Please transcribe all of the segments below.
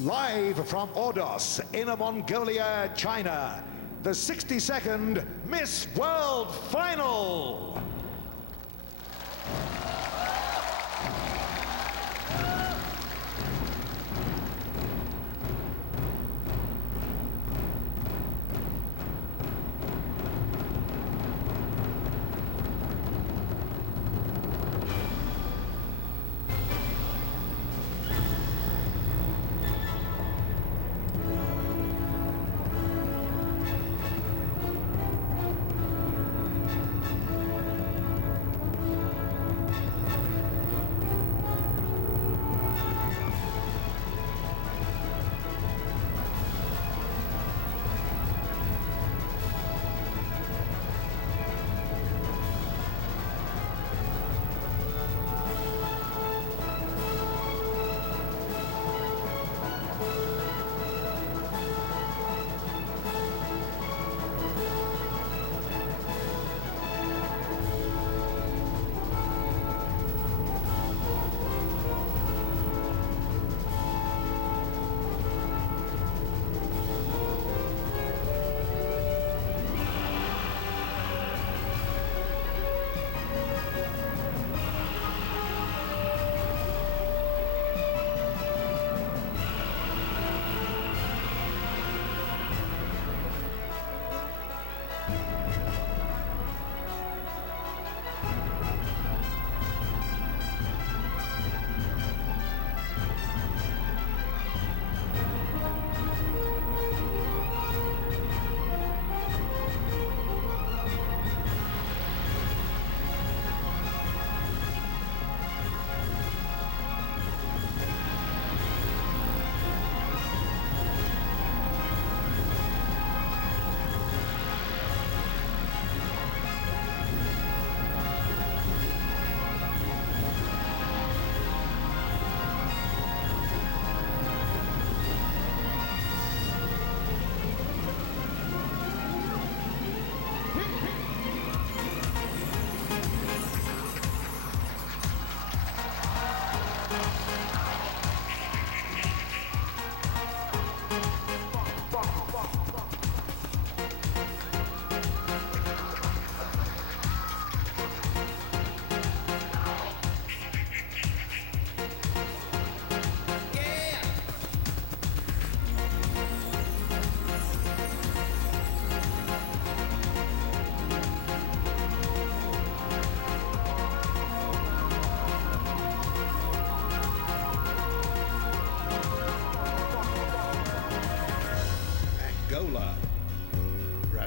Live from Ordos, Inner Mongolia, China, the 62nd Miss World Final.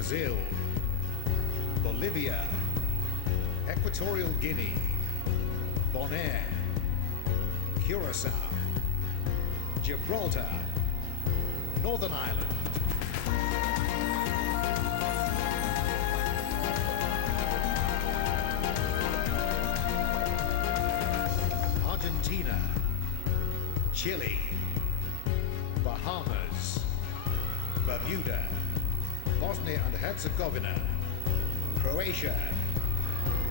Brazil, Bolivia, Equatorial Guinea, Bonaire, Curacao, Gibraltar, Northern Ireland, Argentina, Chile, Bahamas, Bermuda, Bosnia and Herzegovina, Croatia,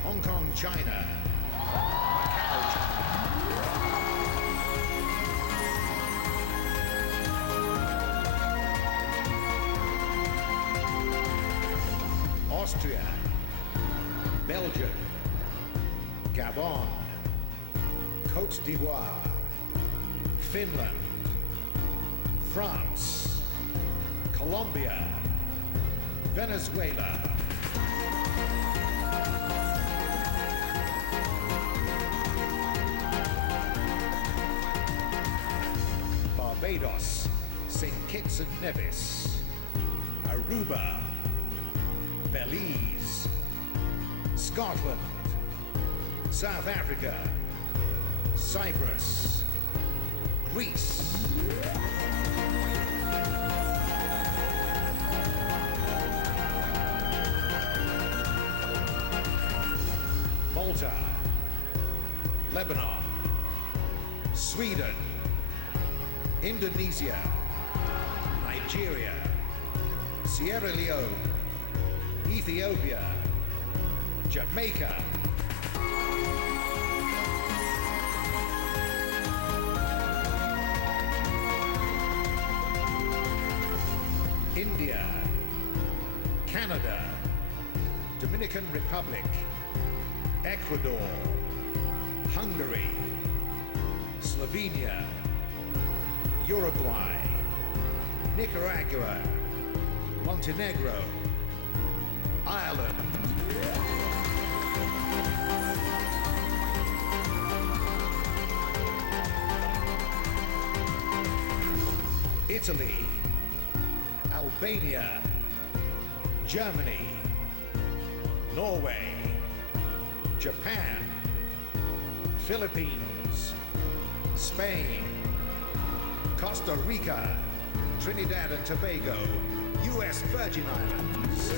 Hong Kong, China, Macau, China, Austria, Belgium, Gabon, Côte d'Ivoire, Finland, France, Colombia, Venezuela, Barbados, St. Kitts and Nevis, Aruba, Belize, Scotland, South Africa, Cyprus, Greece, Malta, Lebanon, Sweden, Indonesia, Nigeria, Sierra Leone, Ethiopia, Jamaica, India, Canada, Dominican Republic, Ecuador, Hungary, Slovenia, Uruguay, Nicaragua, Montenegro, Ireland. Italy, Albania, Germany, Norway, Japan, Philippines, Spain, Costa Rica, Trinidad and Tobago, US Virgin Islands.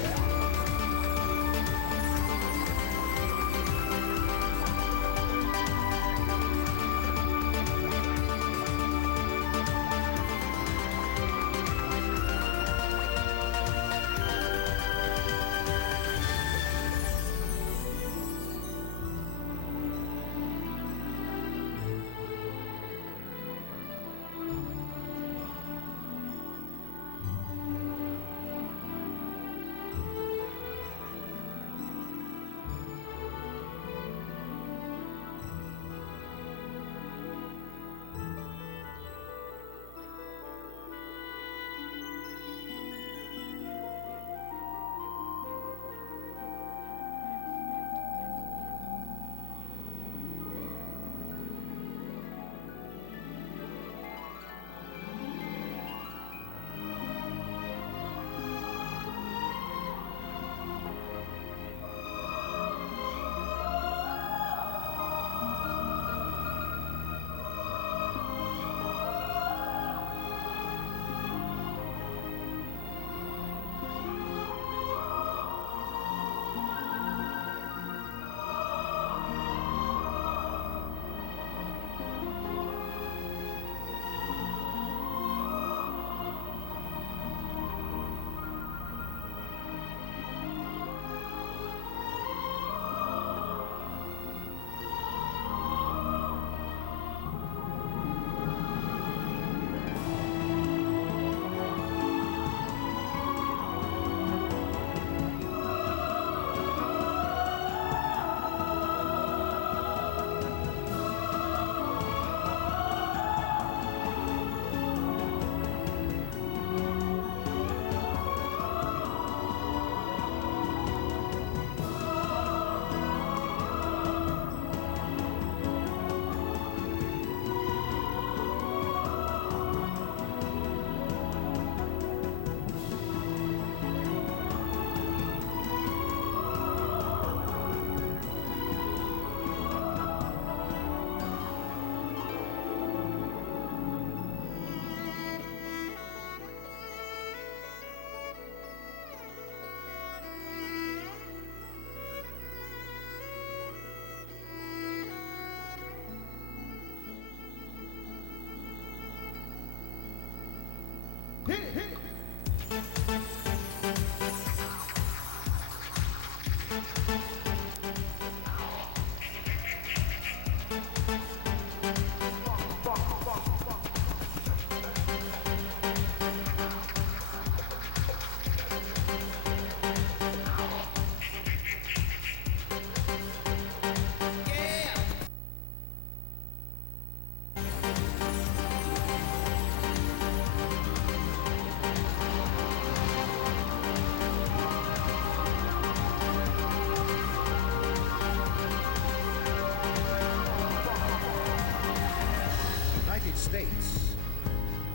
States,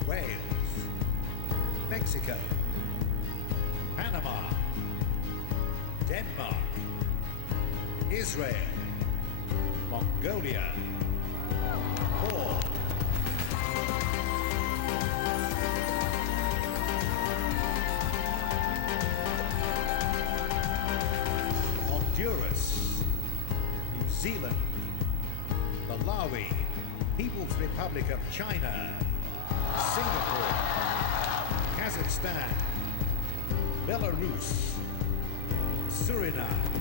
Wales, Mexico, Panama, Denmark, Israel, Mongolia, Paul, Honduras, New Zealand, Malawi, People's Republic of China, Singapore, Kazakhstan, Belarus, Suriname,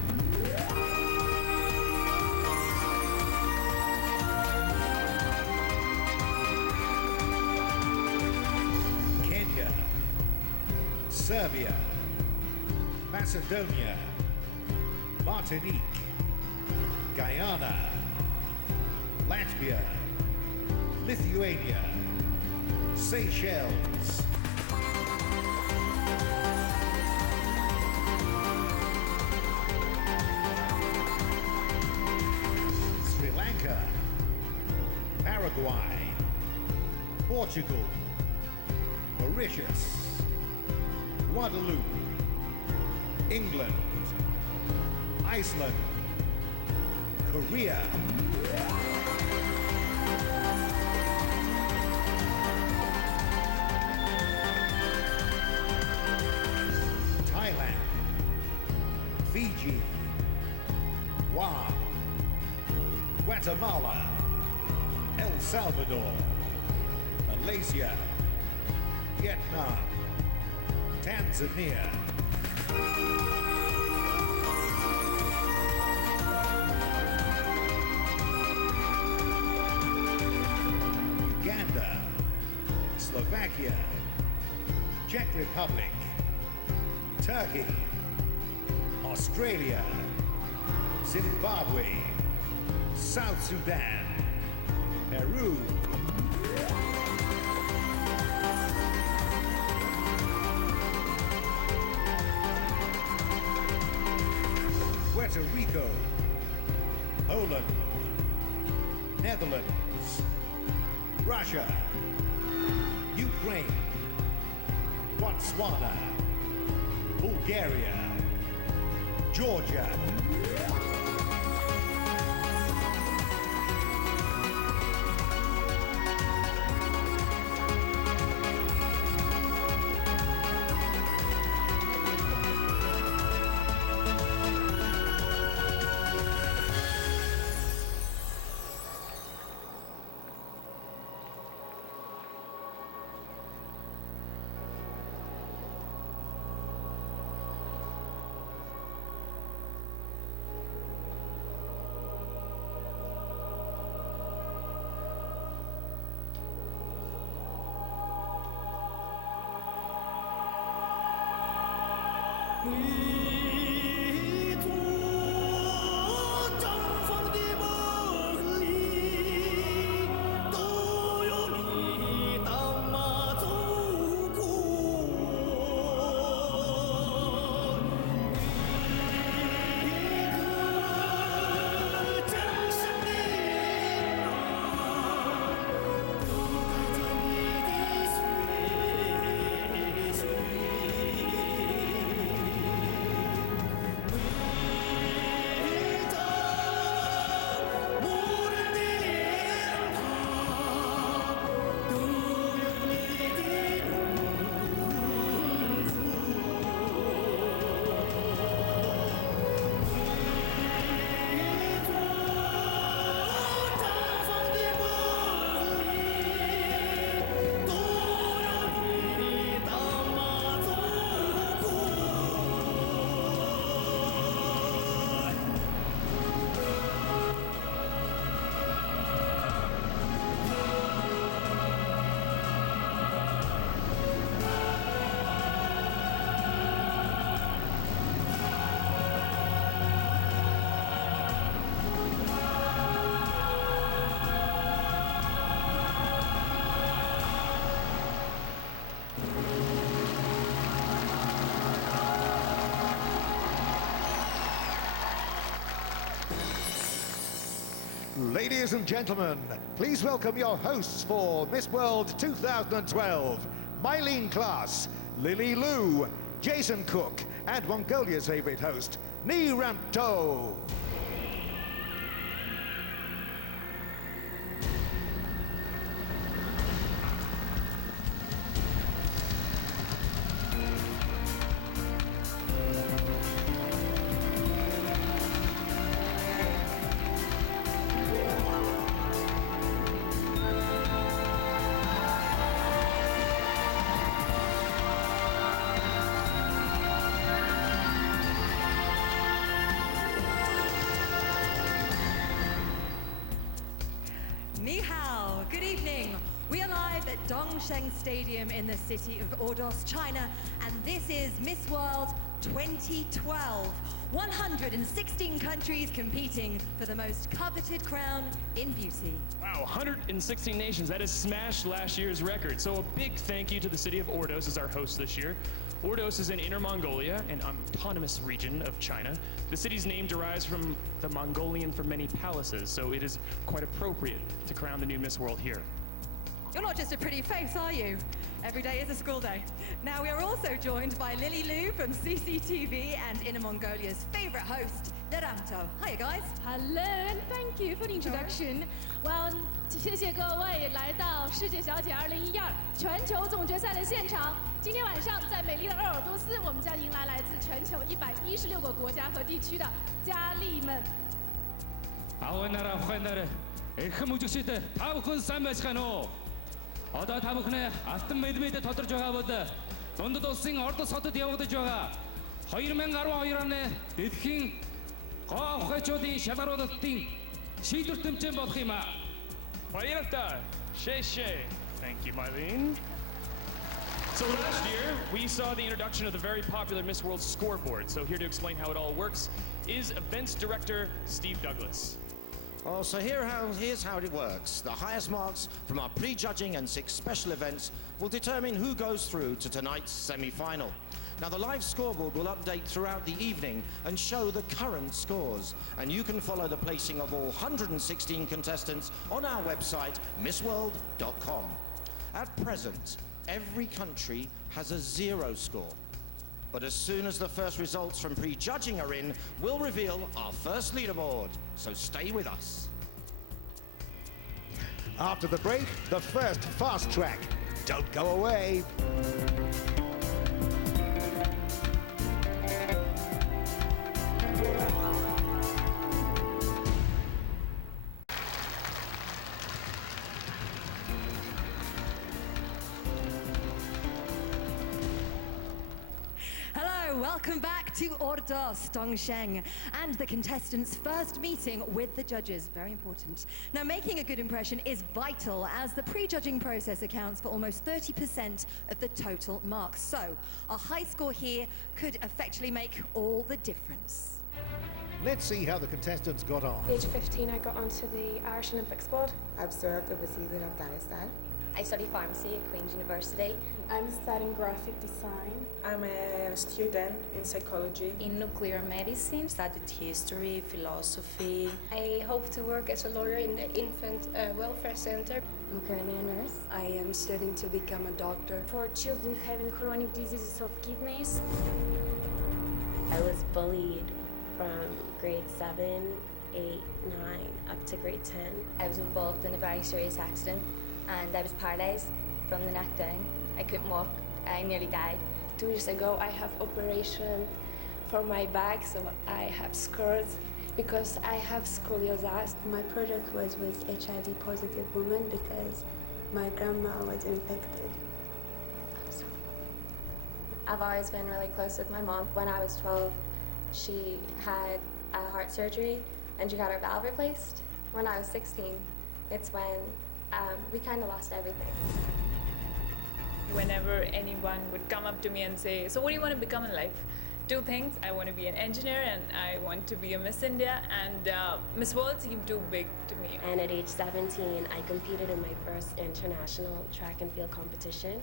Serbia, Macedonia, Martinique, Guyana, Latvia, Lithuania, Seychelles, Sri Lanka, Paraguay, Portugal, Mauritius, Guadeloupe, England, Iceland, Korea, Thailand, Fiji, Guam, Guatemala, El Salvador, Malaysia, Vietnam, Tanzania, Uganda, Slovakia, Czech Republic, Turkey, Australia, Zimbabwe, South Sudan, Peru, Puerto Rico, Poland, Netherlands, Russia, Ukraine, Botswana, Bulgaria, Georgia, Ladies and gentlemen, please welcome your hosts for Miss World 2012, Mylene Klaas, Lily Liu, Jason Cook, and Mongolia's favorite host, Ni Ramto. live at Dongsheng Stadium in the city of Ordos, China, and this is Miss World 2012. 116 countries competing for the most coveted crown in beauty. Wow, 116 nations. That has smashed last year's record. So a big thank you to the city of Ordos as our host this year. Ordos is in Inner Mongolia, an autonomous region of China. The city's name derives from the Mongolian for many palaces, so it is quite appropriate to crown the new Miss World here. You're not just a pretty face, are you? Every day is a school day. Now we are also joined by Lily Lu from CCTV and Inner Mongolia's favorite host, Leramto. Hiya guys. Hello and thank you for the introduction. Well, 谢谢各位来到世界小姐2012全球总决赛的现场。今天晚上在美丽的鄂尔多斯，我们将迎来来自全球116个国家和地区的佳丽们。Ахвенараа эрхэм үжигчид та бүхэн сайн байцгаана уу? Одоо та бүхнээ алтан медаль тодорж байгаа бол дундад улсын Ордос хотод явагдаж байгаа 2012 оны дэлхийн гоо авахчдын шалгаруулалтын шийдвэр тэмцээн болох юм аа. Баярлалаа. Thank you, Mylene. So last year, we saw the introduction of the very popular Miss World scoreboard. So here to explain how it all works is events director Steve Douglas. Oh, so here's how it works. The highest marks from our pre-judging and 6 special events will determine who goes through to tonight's semi-final. Now, the live scoreboard will update throughout the evening and show the current scores. And you can follow the placing of all 116 contestants on our website, missworld.com. At present, every country has a 0 score. But as soon as the first results from pre-judging are in, we'll reveal our first leaderboard. So stay with us. After the break, the first fast track. Don't go away. Welcome back to Ordos, Dongsheng, and the contestants' first meeting with the judges. Very important. Now, making a good impression is vital as the pre-judging process accounts for almost 30% of the total marks. So, a high score here could effectively make all the difference. Let's see how the contestants got on. Age 15, I got onto the Irish Olympic squad. I've served overseas in Afghanistan. I study pharmacy at Queen's University. I'm studying graphic design. I'm a student in psychology. In nuclear medicine, studied history, philosophy. I hope to work as a lawyer in the infant welfare center. I'm currently a nurse. I am studying to become a doctor. For children having chronic diseases of kidneys. I was bullied from grade 7, 8, 9, up to grade 10. I was involved in a very serious accident and I was paralysed from the neck down. I couldn't walk. I nearly died. 2 years ago, I have operation for my back, so I have scars because I have scoliosis. My project was with HIV positive women because my grandma was infected. I've always been really close with my mom. When I was 12, she had a heart surgery and she got her valve replaced. When I was 16, it's when we kind of lost everything. Whenever anyone would come up to me and say, so what do you want to become in life? 2 things. I want to be an engineer and I want to be a Miss India, and Miss World seemed too big to me. And at age 17, I competed in my first international track and field competition.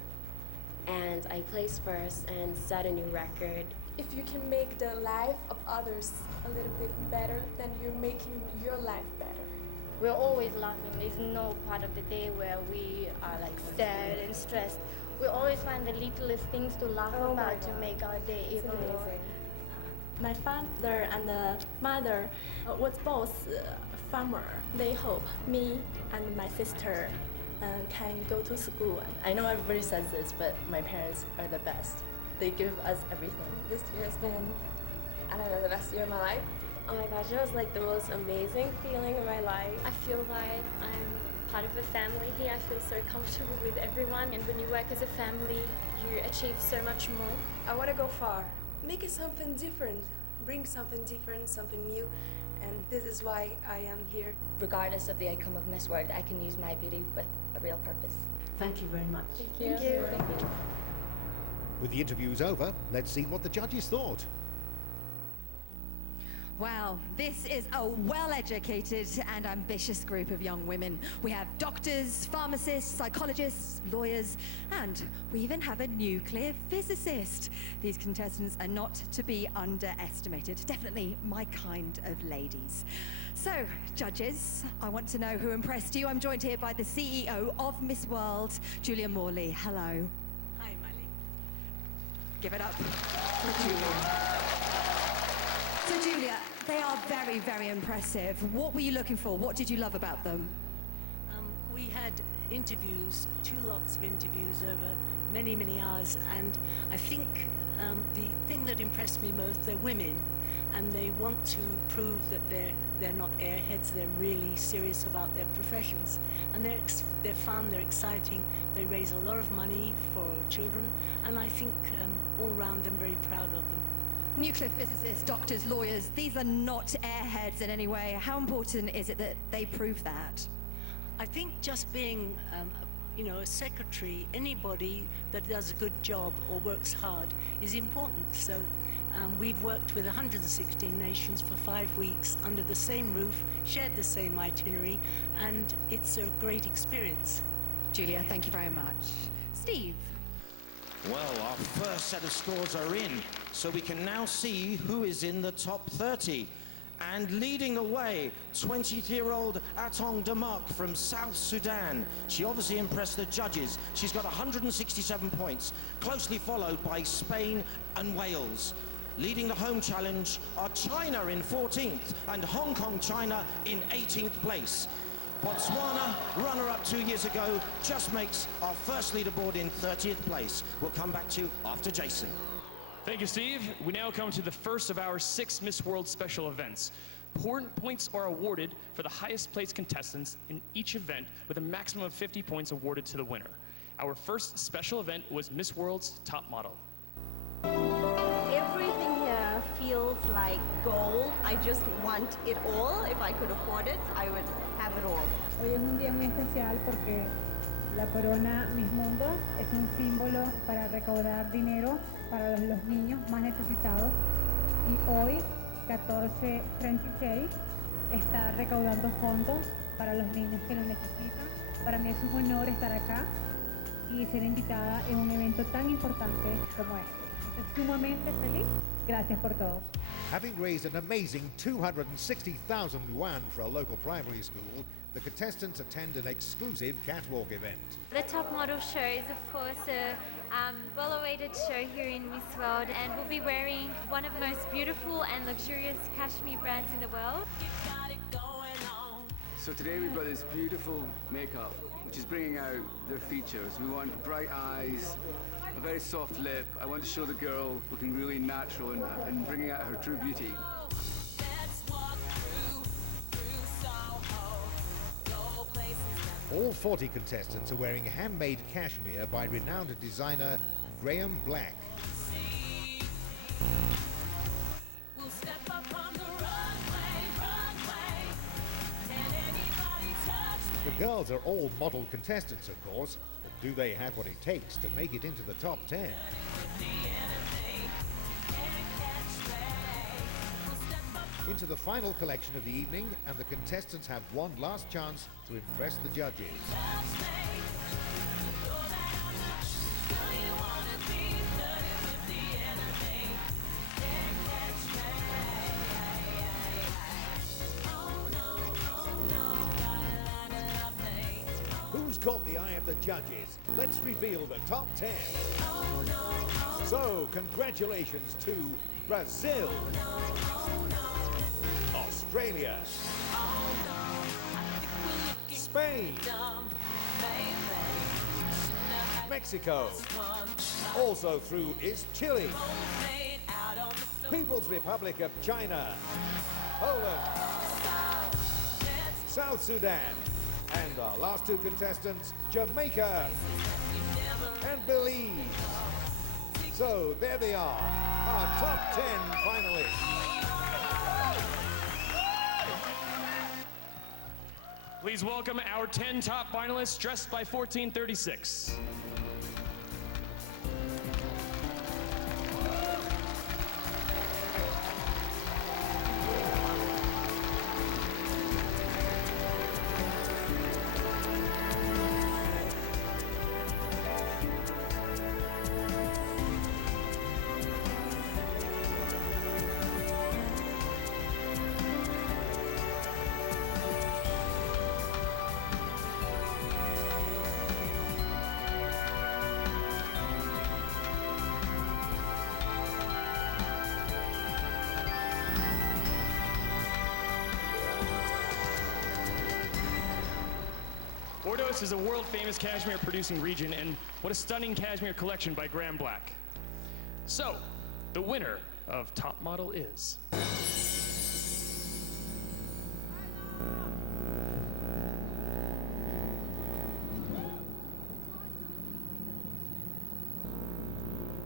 And I placed first and set a new record. If you can make the life of others a little bit better, then you're making your life better. We're always laughing. There's no part of the day where we are like sad and stressed. We always find the littlest things to laugh about to make our day even more. My father and mother was both farmer. They hope me and my sister can go to school. I know everybody says this, but my parents are the best. They give us everything. This year has been, I don't know, the best year of my life. Oh my gosh, it was like the most amazing feeling of my life. I feel like I'm part of a family here. I feel so comfortable with everyone, and when you work as a family, you achieve so much more. I want to go far. Make it something different. Bring something different, something new, and This is why I am here. Regardless of the outcome of Miss World, I can use my beauty with a real purpose. Thank you very much. Thank you. With the interviews over, let's see what the judges thought. Wow, this is a well-educated and ambitious group of young women. We have doctors, pharmacists, psychologists, lawyers, and we even have a nuclear physicist. These contestants are not to be underestimated. Definitely my kind of ladies. So, judges, I want to know who impressed you. I'm joined here by the CEO of Miss World, Julia Morley. Hello. Hi, Miley. Give it up for Julia. So Julia, they are very, very impressive. What were you looking for? What did you love about them? We had interviews, 2 lots of interviews over many, many hours, and I think the thing that impressed me most, they're women, and they want to prove that they're not airheads, they're really serious about their professions. And they're fun, they're exciting, they raise a lot of money for children, and I think all around I'm very proud of them. Nuclear physicists, doctors, lawyers, these are not airheads in any way. How important is it that they prove that? I think just being, a secretary, anybody that does a good job or works hard is important. So we've worked with 116 nations for 5 weeks under the same roof, shared the same itinerary, and it's a great experience. Julia, thank you very much. Steve? Well, our first set of scores are in, so we can now see who is in the top 30. And leading the way, 20-year-old Atong Demark from South Sudan. She obviously impressed the judges. She's got 167 points, closely followed by Spain and Wales. Leading the home challenge are China in 14th and Hong Kong, China in 18th place. Botswana, runner-up 2 years ago, just makes our first leaderboard in 30th place. We'll come back to you after Jason. Thank you, Steve. We now come to the first of our 6 Miss World special events. Points are awarded for the highest placed contestants in each event, with a maximum of 50 points awarded to the winner. Our first special event was Miss World's Top Model. Everything here feels like gold. I just want it all. If I could afford it, I would have it all. Hoy es un día muy especial porque la corona Miss Mundo es un símbolo para recaudar dinero para los niños más necesitados, y hoy 1436 está recaudando fondos para los niños que lo necesitan. Para mí es un honor estar acá y ser invitada en un evento tan importante como este. Estoy sumamente feliz. Gracias por todo. Having raised an amazing 260,000 yuan for a local primary school, the contestants attend an exclusive catwalk event. The Top Model show is, of course, a well-awaited show here in Miss World, and we'll be wearing one of the most beautiful and luxurious cashmere brands in the world. So today we've got this beautiful makeup, which is bringing out their features. We want bright eyes, a very soft lip. I want to show the girl looking really natural and bringing out her true beauty. All 40 contestants are wearing handmade cashmere by renowned designer Graham Black. The girls are all model contestants, of course, but do they have what it takes to make it into the top 10? Into the final collection of the evening, and the contestants have one last chance to impress the judges. Who's got the eye of the judges? Let's reveal the top 10. So, congratulations to Brazil, Australia, Spain, Mexico. Also through is Chile, People's Republic of China, Poland, South Sudan, and our last 2 contestants, Jamaica and Belize. So there they are, our top 10 finalists. Please welcome our 10 top finalists dressed by 1436. Ordos is a world-famous cashmere producing region, and what a stunning cashmere collection by Graham Black. So, the winner of Top Model is...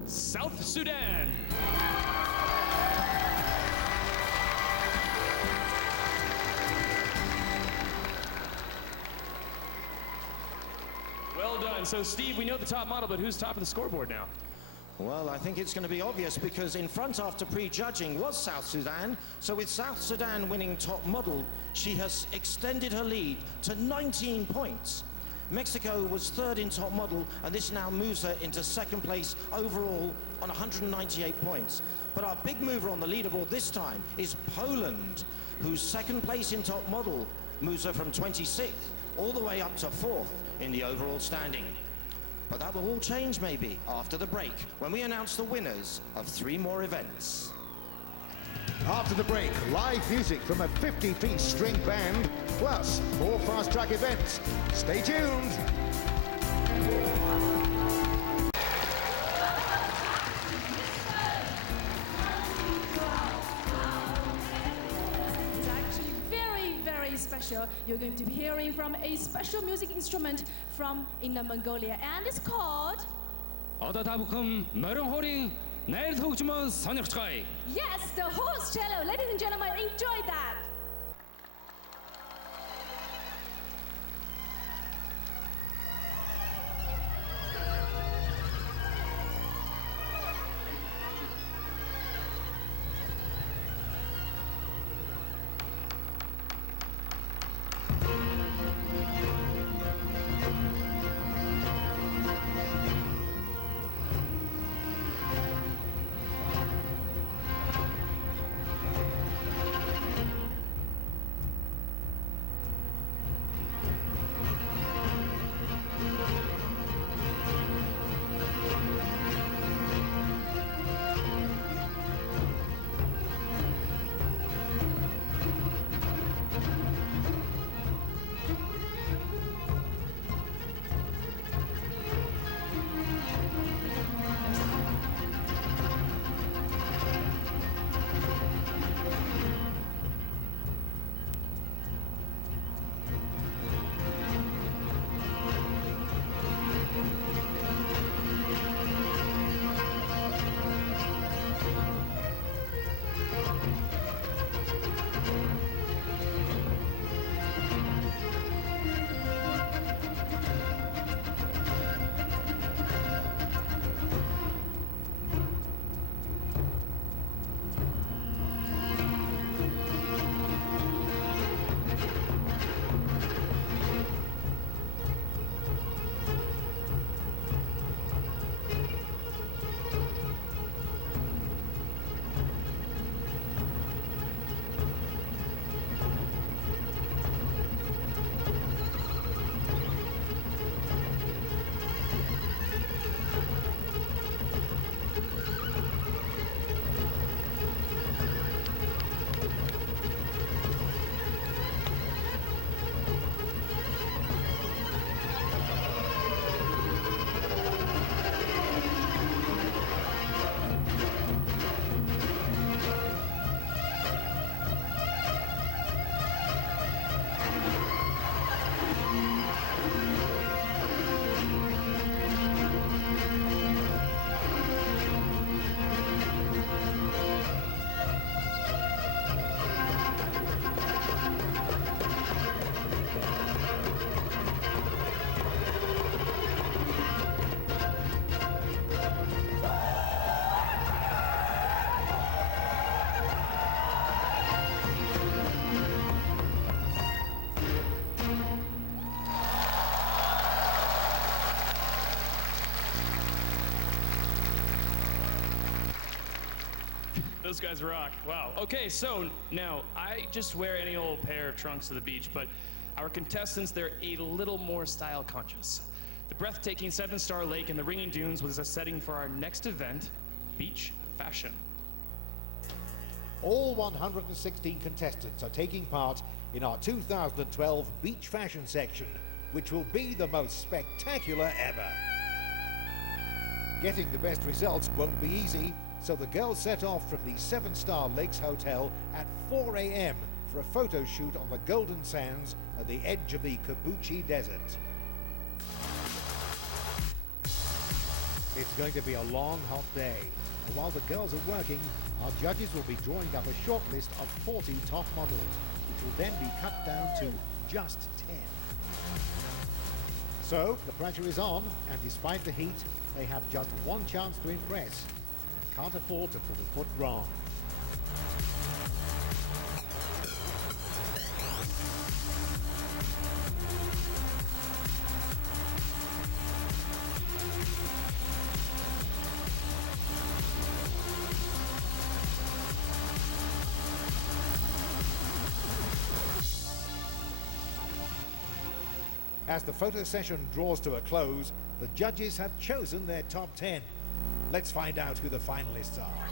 South Sudan. Well done. So, Steve, we know the top model, but who's top of the scoreboard now? Well, I think it's going to be obvious because in front after prejudging was South Sudan. So with South Sudan winning top model, she has extended her lead to 19 points. Mexico was third in top model, and this now moves her into second place overall on 198 points. But our big mover on the leaderboard this time is Poland, whose second place in top model moves her from 26th all the way up to 4th in the overall standing. But that will all change maybe after the break, when we announce the winners of 3 more events. After the break, live music from a 50-piece string band, plus 4 fast-track events. Stay tuned. It's actually very, very special. You're going to be hearing from a special music instrument from Inner Mongolia, and it's called... Одоо та бүхэн морин хуурын найр хөгжмөн сонирхцгаая. Yes, the horse cello. Ladies and gentlemen, enjoy that. Those guys rock. Wow. Okay, so now I just wear any old pair of trunks to the beach, but our contestants, they're a little more style conscious. The breathtaking 7-star lake and the ringing dunes was a setting for our next event, beach fashion. All 116 contestants are taking part in our 2012 beach fashion section, which will be the most spectacular ever. Getting the best results won't be easy, so the girls set off from the 7-star Lakes Hotel at 4 a.m. for a photo shoot on the golden sands at the edge of the Kabuchi Desert. It's going to be a long, hot day, and while the girls are working, our judges will be drawing up a short list of 40 top models, which will then be cut down to just 10. So, the pressure is on, and despite the heat, they have just one chance to impress. Can't afford to put a foot wrong. As the photo session draws to a close, the judges have chosen their top 10. Let's find out who the finalists are.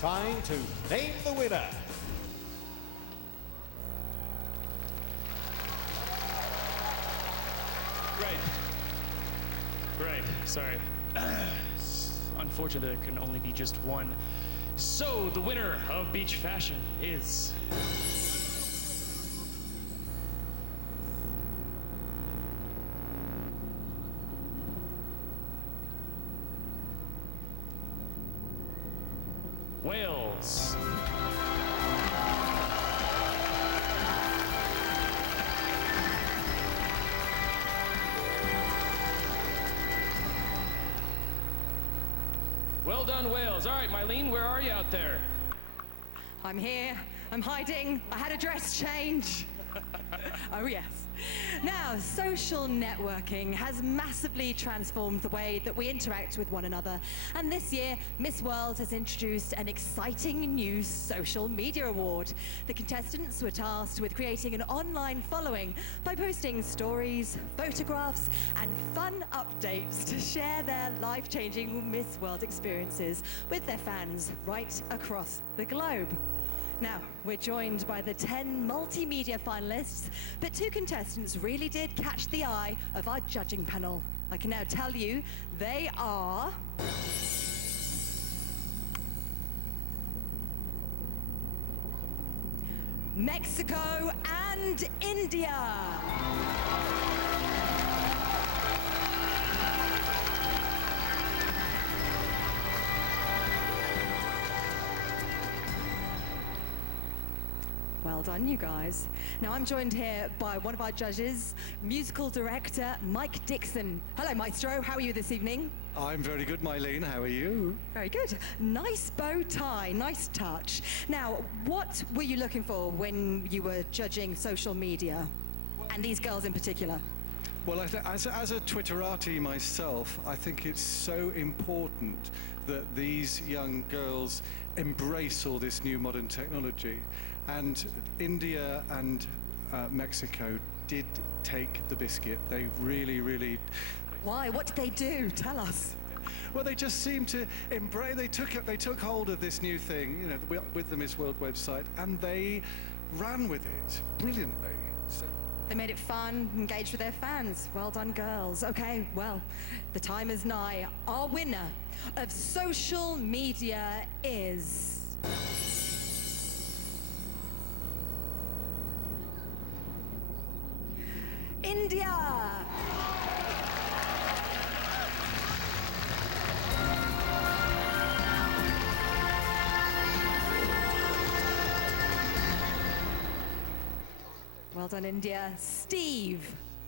Time to name the winner. Right, sorry. Unfortunately, there can only be just one. So, the winner of beach fashion is... Wales. Well done, Wales. All right, Mylene, where are you out there? I'm here. I'm hiding. I had a dress change. Oh, yes. Now, social networking has massively transformed the way that we interact with one another. And this year, Miss World has introduced an exciting new social media award. The contestants were tasked with creating an online following by posting stories, photographs, and fun updates to share their life-changing Miss World experiences with their fans right across the globe. Now, we're joined by the 10 multimedia finalists, but 2 contestants really did catch the eye of our judging panel. I can now tell you they are... Mexico and India. Well Well done, you guys. Now I'm joined here by one of our judges, musical director Mike Dixon. Hello, Maestro. How are you this evening? I'm very good, Mylene. How are you? Very good. Nice bow tie, nice touch. Now, what were you looking for when you were judging social media, and these girls in particular? Well, as a Twitterati myself, I think it's so important that these young girls embrace all this new modern technology. And India and Mexico did take the biscuit. They really, really... Why? What did they do? Tell us. Well, they just seemed to embrace. They took hold of this new thing, you know, with the Miss World website, and they ran with it brilliantly. So. They made it fun, engaged with their fans. Well done, girls. Okay, well, the time is nigh. Our winner of social media is... India! Well done, India. Steve.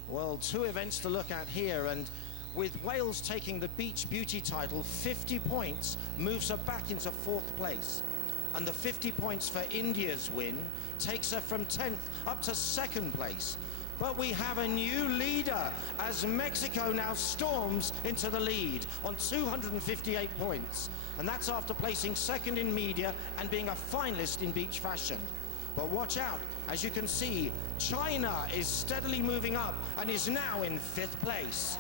Well, 2 events to look at here, and with Wales taking the Beach Beauty title, 50 points moves her back into 4th place. And the 50 points for India's win takes her from 10th up to 2nd place. But we have a new leader as Mexico now storms into the lead on 258 points. And that's after placing 2nd in media and being a finalist in beach fashion. But watch out, as you can see, China is steadily moving up and is now in 5th place.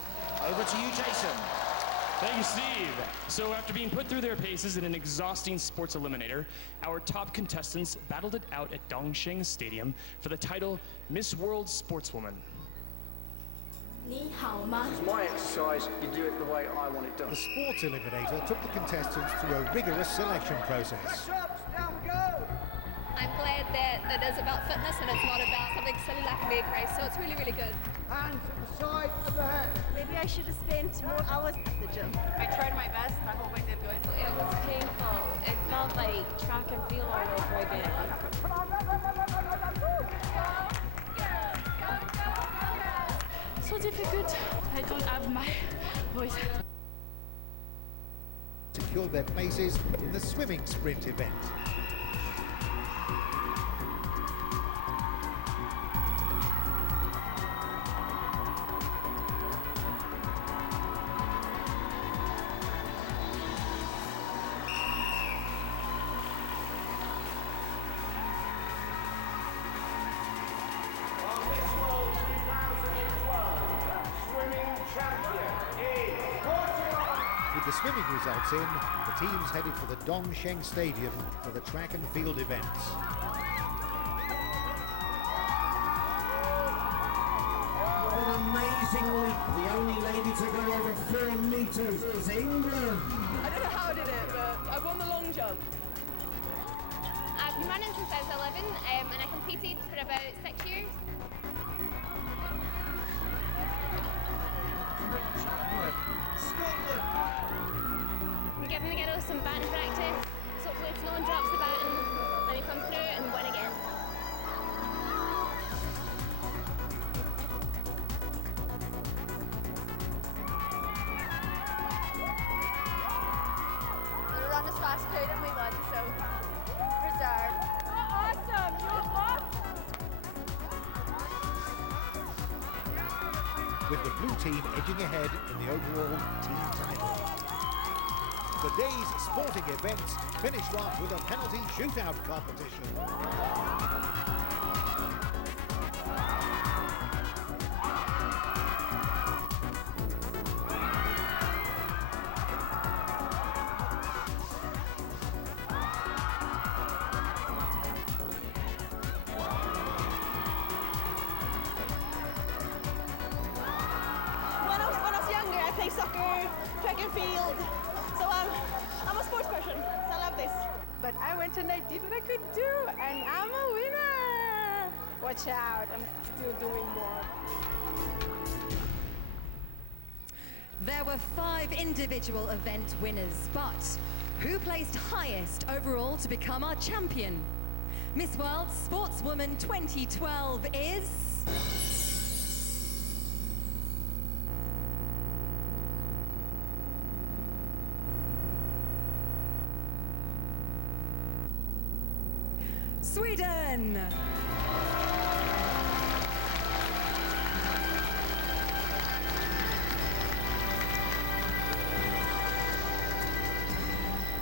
Over to you, Jason. Thank you, Steve. So after being put through their paces in an exhausting sports eliminator, our top contestants battled it out at Dongsheng Stadium for the title Miss World Sportswoman. This is my exercise, you do it the way I want it done. The sports eliminator took the contestants through a rigorous selection process. Down we go! I'm glad that it is about fitness and it's not about something silly like a leg race, so it's really, really good. Hands at the side of the head. Maybe I should have spent more hours at the gym. I tried my best, I hope I did good. It was painful. It felt like track and field all over again. So difficult. I don't have my voice. Secured their places in the swimming sprint event. With the swimming results in, the team's headed for the Dongsheng Stadium for the track and field events. What an amazing leap. The only lady to go over 4 meters is England. I don't know how I did it, but I won the long jump. I've been running since I was 11 and I competed for about 6 years. We're giving the girls some baton practice, so hopefully no one drops the baton and they come through and win again. We run as fast as we could and we won, so reserve. You're awesome! You're awesome! With the blue team edging ahead in the overall team title. The day's sporting events finished off with a penalty shootout competition. When I was younger, I played soccer, track and field. So I'm a sports person, so I love this. But I went and I did what I could do, and I'm a winner! Watch out, I'm still doing more. There were 5 individual event winners, but who placed highest overall to become our champion? Miss World Sportswoman 2012 is... Sweden!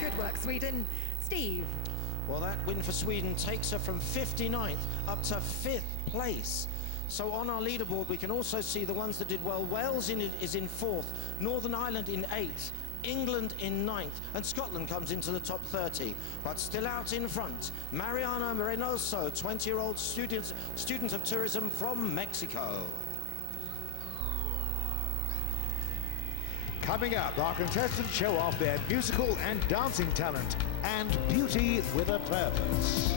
Good work, Sweden. Steve? Well, that win for Sweden takes her from 59th up to 5th place. So on our leaderboard, we can also see the ones that did well. Wales is in 4th, Northern Ireland in 8th, England in 9th, and Scotland comes into the top 30. But still out in front, Mariana Reynoso, 20-year-old student of tourism from Mexico. Coming up, our contestants show off their musical and dancing talent and beauty with a purpose.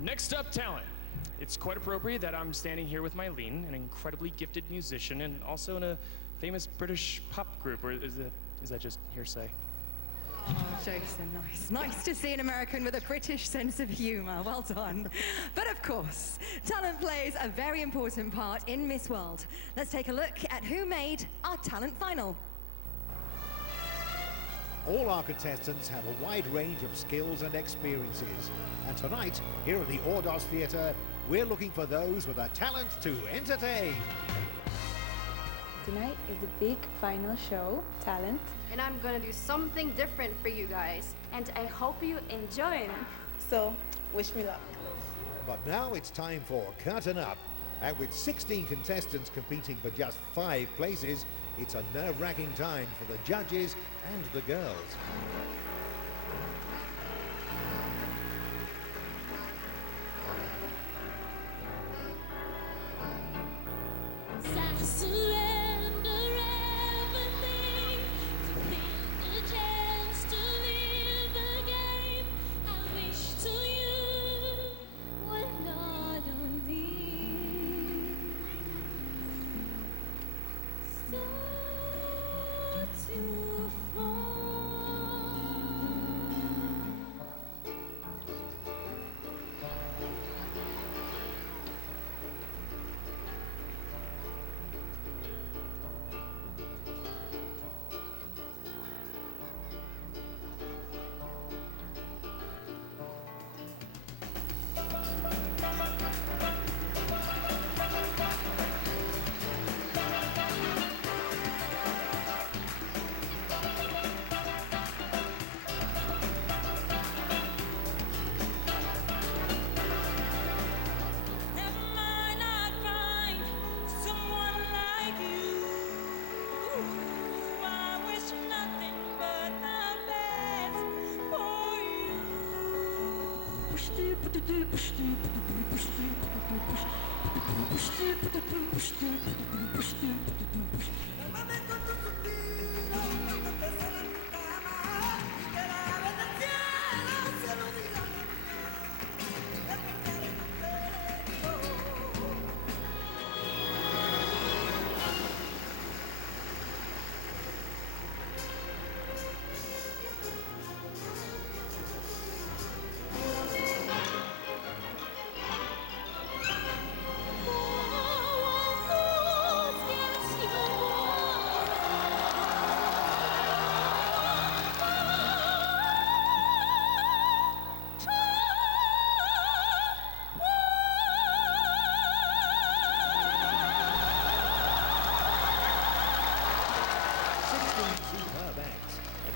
Next up, talent. It's quite appropriate that I'm standing here with Mylene, an incredibly gifted musician and also in a famous British pop group, or is that just hearsay? Oh, Jason, nice. Nice to see an American with a British sense of humor. Well done. But of course, talent plays a very important part in Miss World. Let's take a look at who made our talent final. All our contestants have a wide range of skills and experiences. And tonight, here at the Ordos Theatre, we're looking for those with a talent to entertain. Tonight is a big final show, Talent. And I'm gonna do something different for you guys. And I hope you enjoy it. So, wish me luck. But now it's time for Curtain Up. And with 16 contestants competing for just 5 places, it's a nerve-wracking time for the judges and the girls.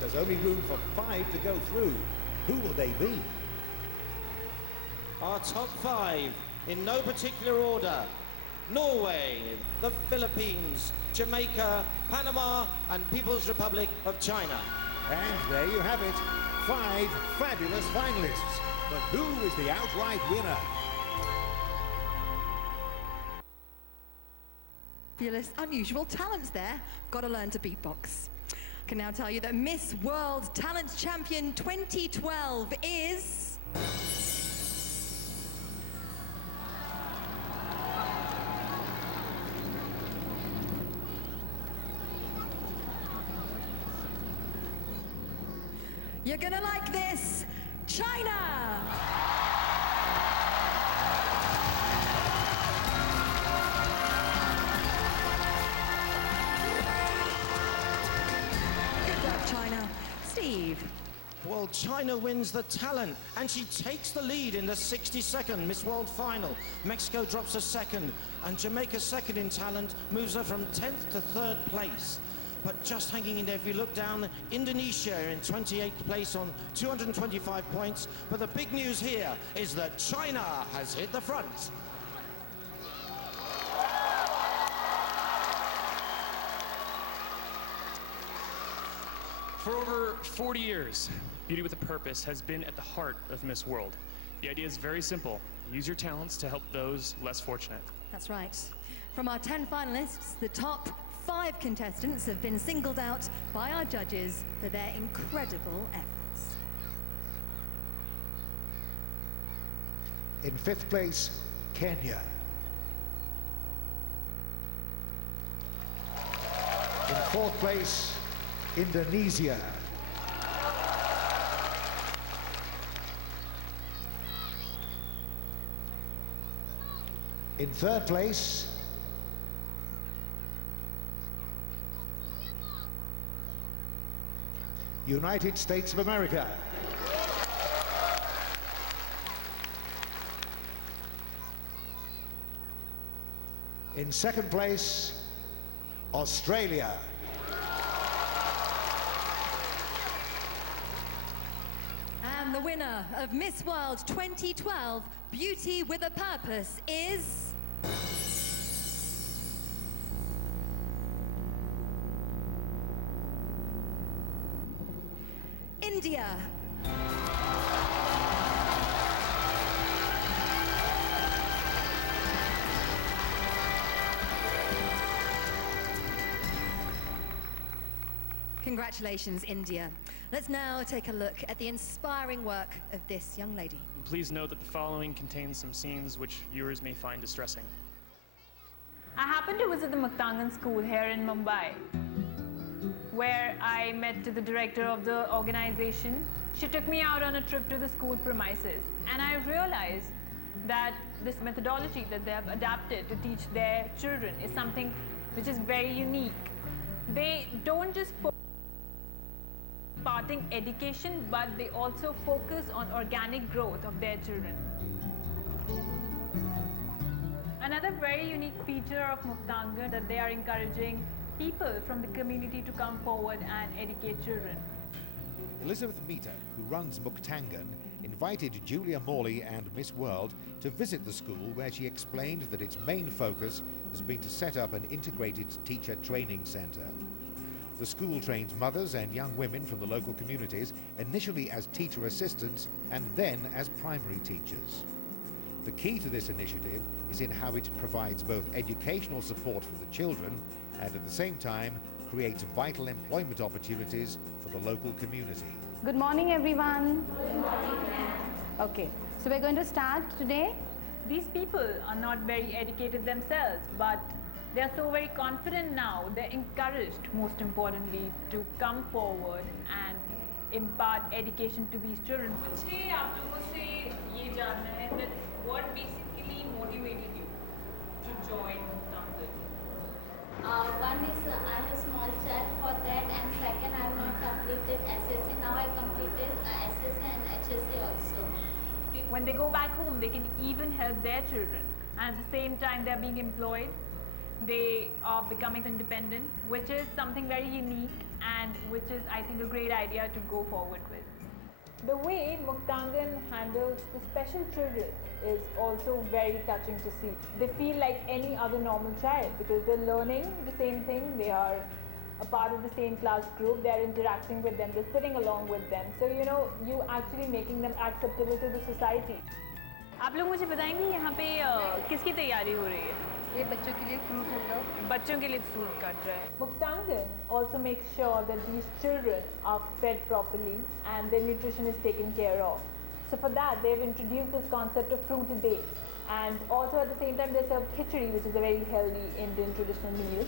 There's only room for 5 to go through. Who will they be? Our top 5, in no particular order: Norway, the Philippines, Jamaica, Panama, and People's Republic of China. And there you have it, 5 fabulous finalists. But who is the outright winner? Fabulous, unusual talents there. Got to learn to beatbox. I can now tell you that Miss World Talent Champion 2012 is... You're gonna like this, China! Good luck, China. Steve. Well, China wins the talent, and she takes the lead in the 62nd Miss World final. Mexico drops a second, and Jamaica second in talent moves her from 10th to 3rd place. But just hanging in there, if you look down, Indonesia in 28th place on 225 points. But the big news here is that China has hit the front. For over 40 years, Beauty with a Purpose has been at the heart of Miss World. The idea is very simple. Use your talents to help those less fortunate. That's right. From our 10 finalists, the top 5 contestants have been singled out by our judges for their incredible efforts. In 5th place, Kenya. In 4th place, Indonesia. In 3rd place, United States of America. In 2nd place, Australia. And the winner of Miss World 2012, Beauty with a Purpose, is... India. Congratulations, India. Let's now take a look at the inspiring work of this young lady. Please note that the following contains some scenes which viewers may find distressing. I happened to visit the Muktangan school here in Mumbai, where I met the director of the organization. She took me out on a trip to the school premises, and I realized that this methodology that they have adapted to teach their children is something which is very unique. They don't just focus on imparting education, but they also focus on organic growth of their children. Another very unique feature of Muktangan that they are encouraging people from the community to come forward and educate children. Elizabeth Meter, who runs Muktangan, invited Julia Morley and Miss World to visit the school, where she explained that its main focus has been to set up an integrated teacher training center. The school trains mothers and young women from the local communities, initially as teacher assistants and then as primary teachers. The key to this initiative is in how it provides both educational support for the children and at the same time creates vital employment opportunities for the local community. Good morning, everyone. Good morning. Okay, so we're going to start today. These people are not very educated themselves, but they are so very confident now. They're encouraged, most importantly, to come forward and impart education to these children. मुझे आप लोगों से ये जानना है that what basically motivated you to join Muktangan? One is I have a small child for that, and second I have not completed SSC. Now I completed SSC and HSC also. When they go back home, they can even help their children, and at the same time they're being employed. They are becoming independent, which is something very unique and which is, I think, a great idea to go forward with. The way Muktangan handles the special children is also very touching to see. They feel like any other normal child because they're learning the same thing, they are a part of the same class group, they're interacting with them, they're sitting along with them. So, you know, you actually making them acceptable to the society. आप लोग मुझे बताएंगे यहाँ पे किसकी तैयारी हो रही है? ये बच्चों के लिए फ्रूट है, बच्चों के लिए फ्रूट काट रहा है. Muktangan also makes sure that these children are fed properly and their nutrition is taken care of. So for that, they've introduced this concept of fruit a day, and also at the same time they serve khichdi, which is a very healthy Indian traditional meal.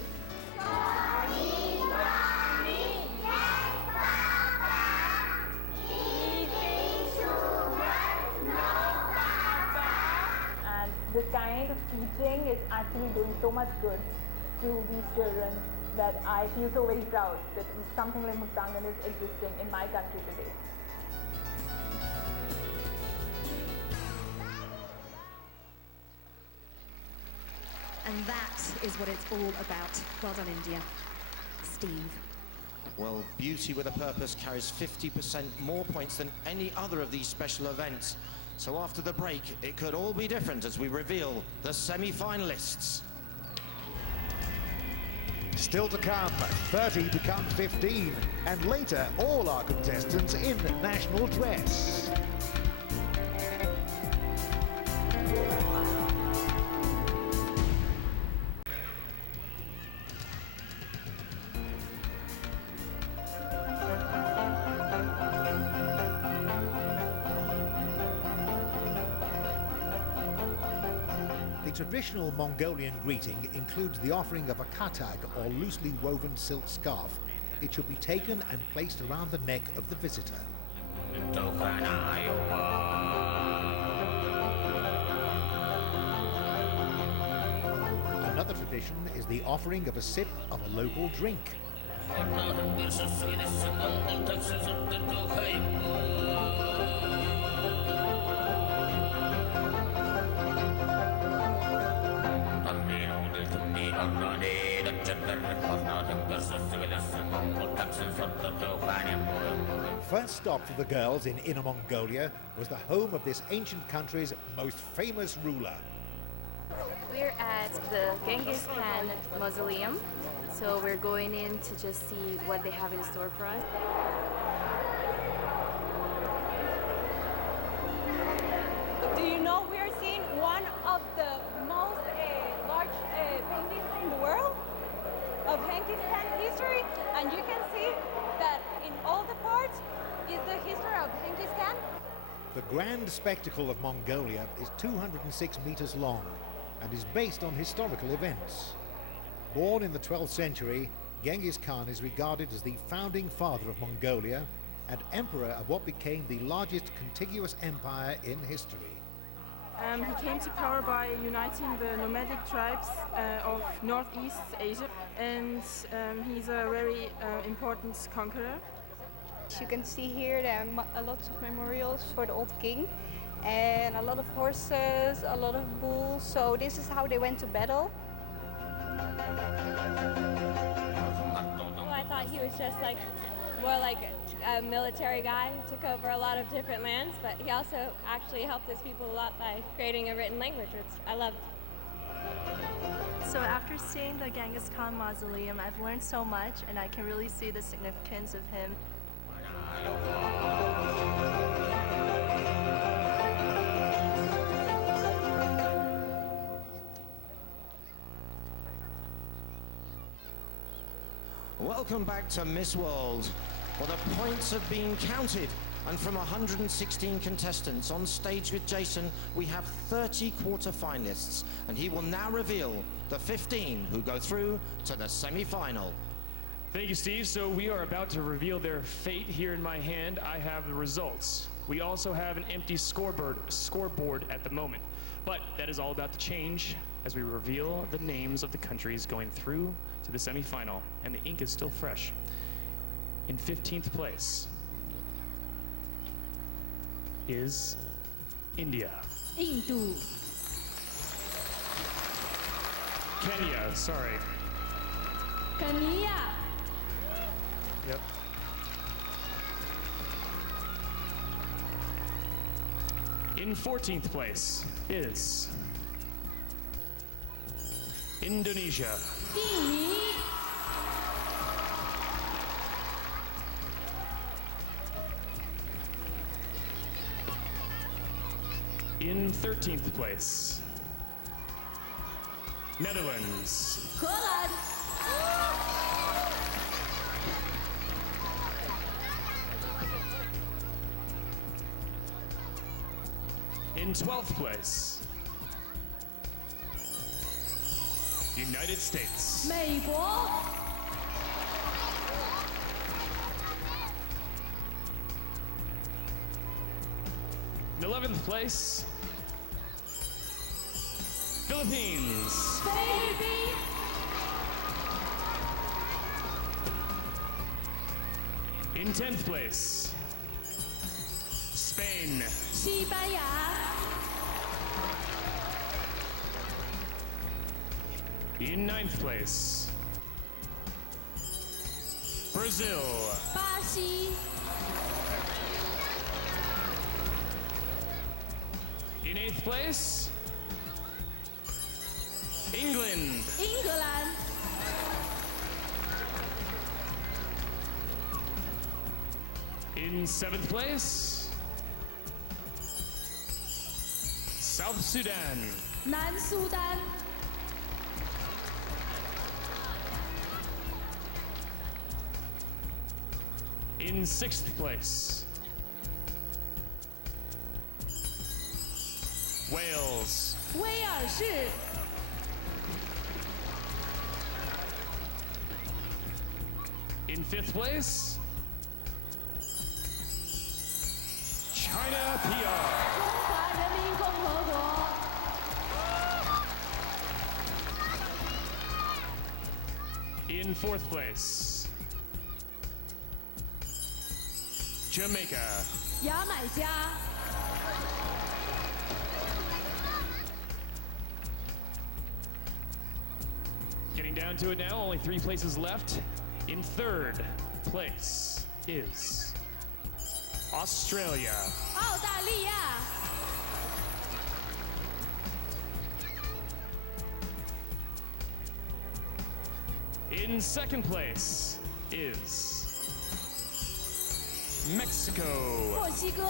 this kind of teaching is actually doing so much good to these children that I feel so very proud that something like Muktangan is existing in my country today. And that is what it's all about. Well done, India. Steve. Well, Beauty with a Purpose carries 50% more points than any other of these special events. So after the break, it could all be different as we reveal the semi-finalists. Still to come, 30 become 15, and later all our contestants in national dress. The traditional Mongolian greeting includes the offering of a katag, or loosely woven silk scarf. It should be taken and placed around the neck of the visitor. Another tradition is the offering of a sip of a local drink. First stop for the girls in Inner Mongolia was the home of this ancient country's most famous ruler. We're at the Genghis Khan Mausoleum, so we're going in to just see what they have in store for us. Do you know we are seeing one of the most large paintings in the world of Genghis Khan history? And you can see that in all the parts is the history of Genghis Khan. The grand spectacle of Mongolia is 206 meters long and is based on historical events. Born in the 12th century, Genghis Khan is regarded as the founding father of Mongolia and emperor of what became the largest contiguous empire in history. He came to power by uniting the nomadic tribes of Northeast Asia, and he's a very important conqueror. You can see here there are lots of memorials for the old king, and a lot of horses, a lot of bulls, so this is how they went to battle. Well, I thought he was just more like a military guy who took over a lot of different lands, but he also actually helped his people a lot by creating a written language, which I loved. So after seeing the Genghis Khan Mausoleum, I've learned so much, and I can really see the significance of him. Welcome back to Miss World. Well, the points have been counted, and from 116 contestants on stage with Jason, we have 30 quarter-finalists, and he will now reveal the 15 who go through to the semi-final. Thank you, Steve. So we are about to reveal their fate. Here in my hand, I have the results. We also have an empty scoreboard at the moment, but that is all about to change as we reveal the names of the countries going through to the semi-final, and the ink is still fresh. In 15th place is India. Indu. Kenya, sorry. Kenya. Yep. In 14th place is Indonesia. Ini. In 13th place, Netherlands. Holland. In 12th place, United States. 美国。In 11th place, Philippines. In 10th place, Spain. 西班牙。 In 9th place, Brazil. 巴西。 In 8th place, England. 英格兰。 In 7th place, South Sudan. 南苏丹。 In 6th place, Wales. 威尔士。 In 5th place, China PR. 中华人民共和国。 In 4th place, Jamaica. 牙买加。 Getting down to it now, only 3 places left. In 3rd place is Australia. 澳大利亚。 In 2nd place is Mexico. 墨西哥。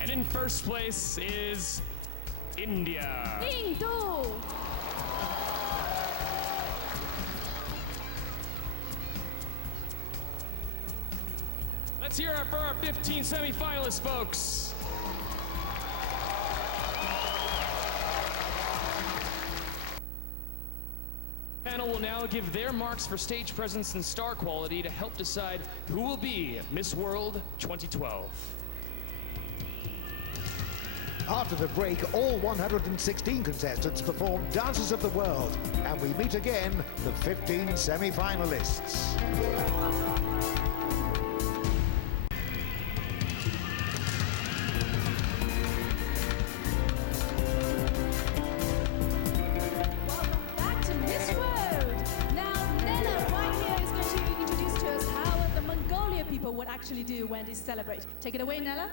And in 1st place is India. 印度。 Let's hear it for our 15 semifinalists, folks. The panel will now give their marks for stage presence and star quality to help decide who will be Miss World 2012. After the break, all 116 contestants perform Dances of the World, and we meet again the 15 semi-finalists. Back to Miss World. Now, Nella right here is going to introduce to us how the Mongolia people would actually do when they celebrate. Take it away, Nella.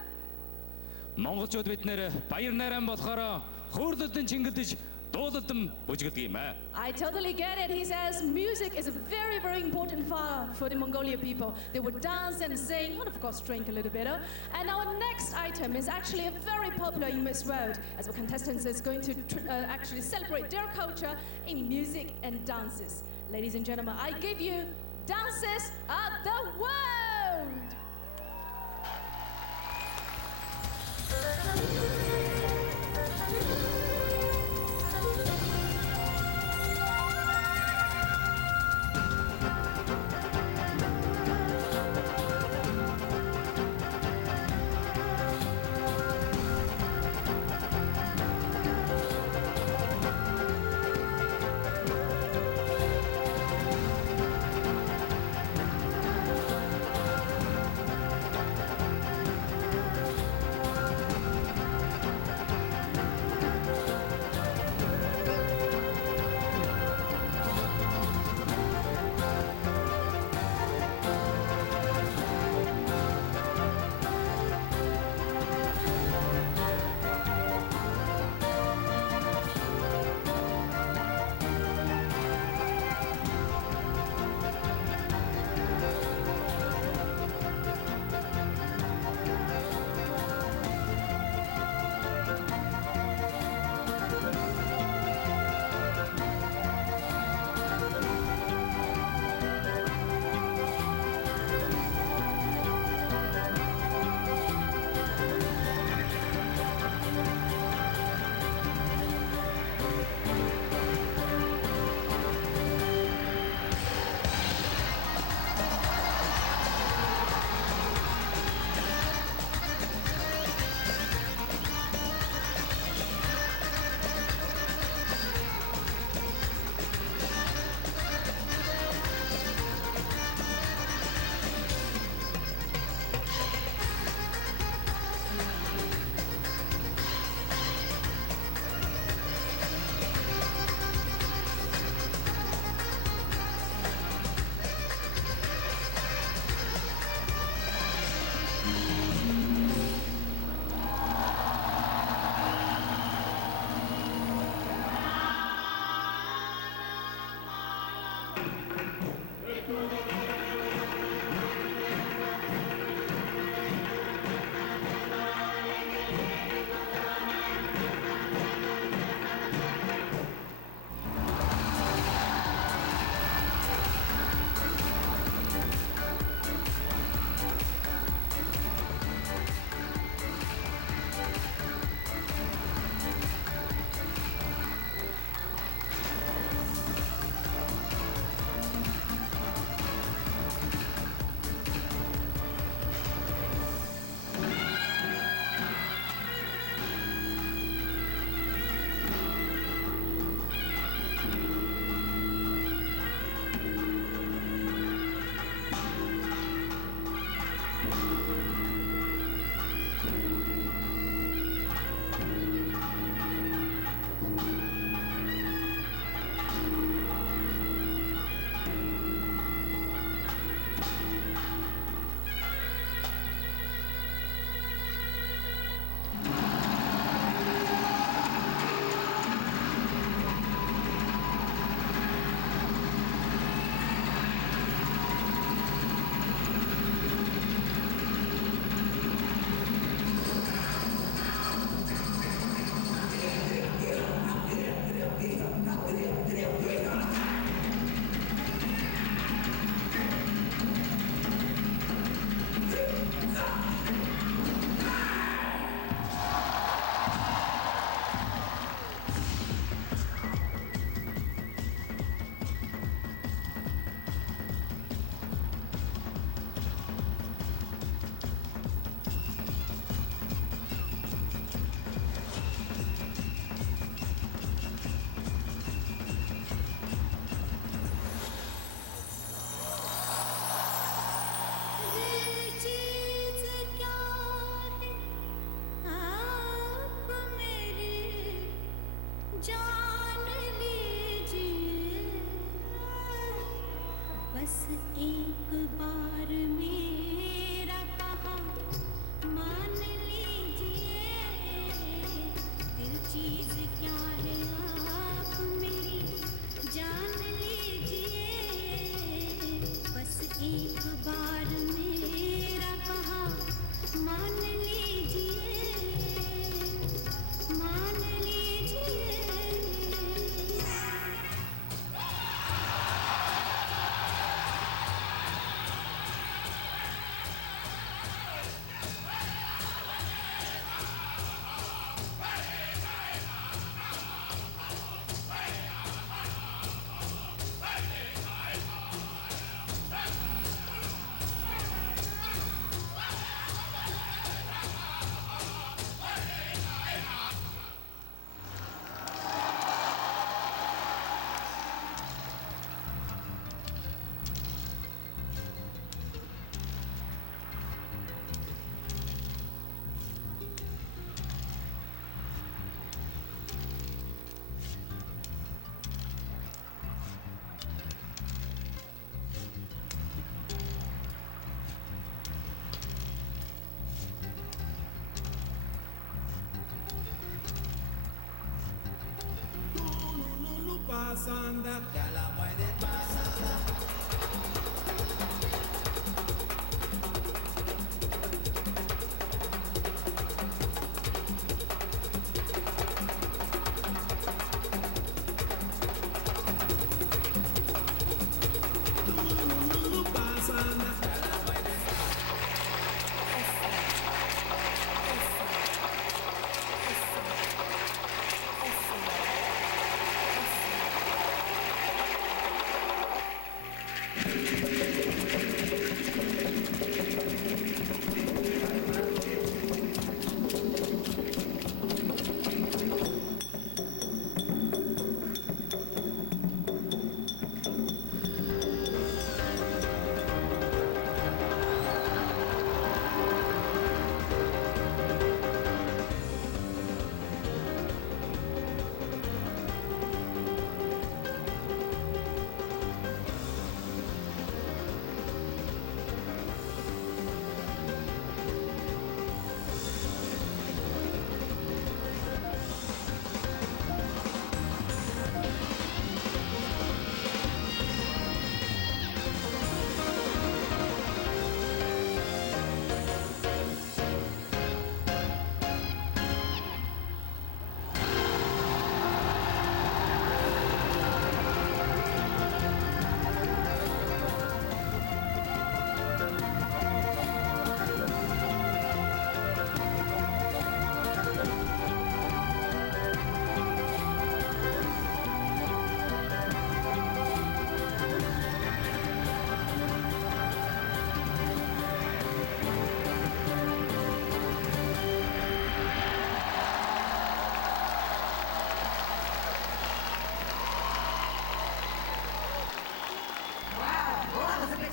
Монголчууд бид нэр баяр найран болохоор хөөрөлдөн чингэлдэж дуулалдан бүжгэлдэг юм аа. I totally get it. He says music is a very, very important part for the Mongolia people. They would dance and sing, and of course drink a little bit. And our next item is actually a very popular in Miss World, as the contestants is going to actually celebrate their culture in music and dances. Ladies and gentlemen, I give you Dances of the World!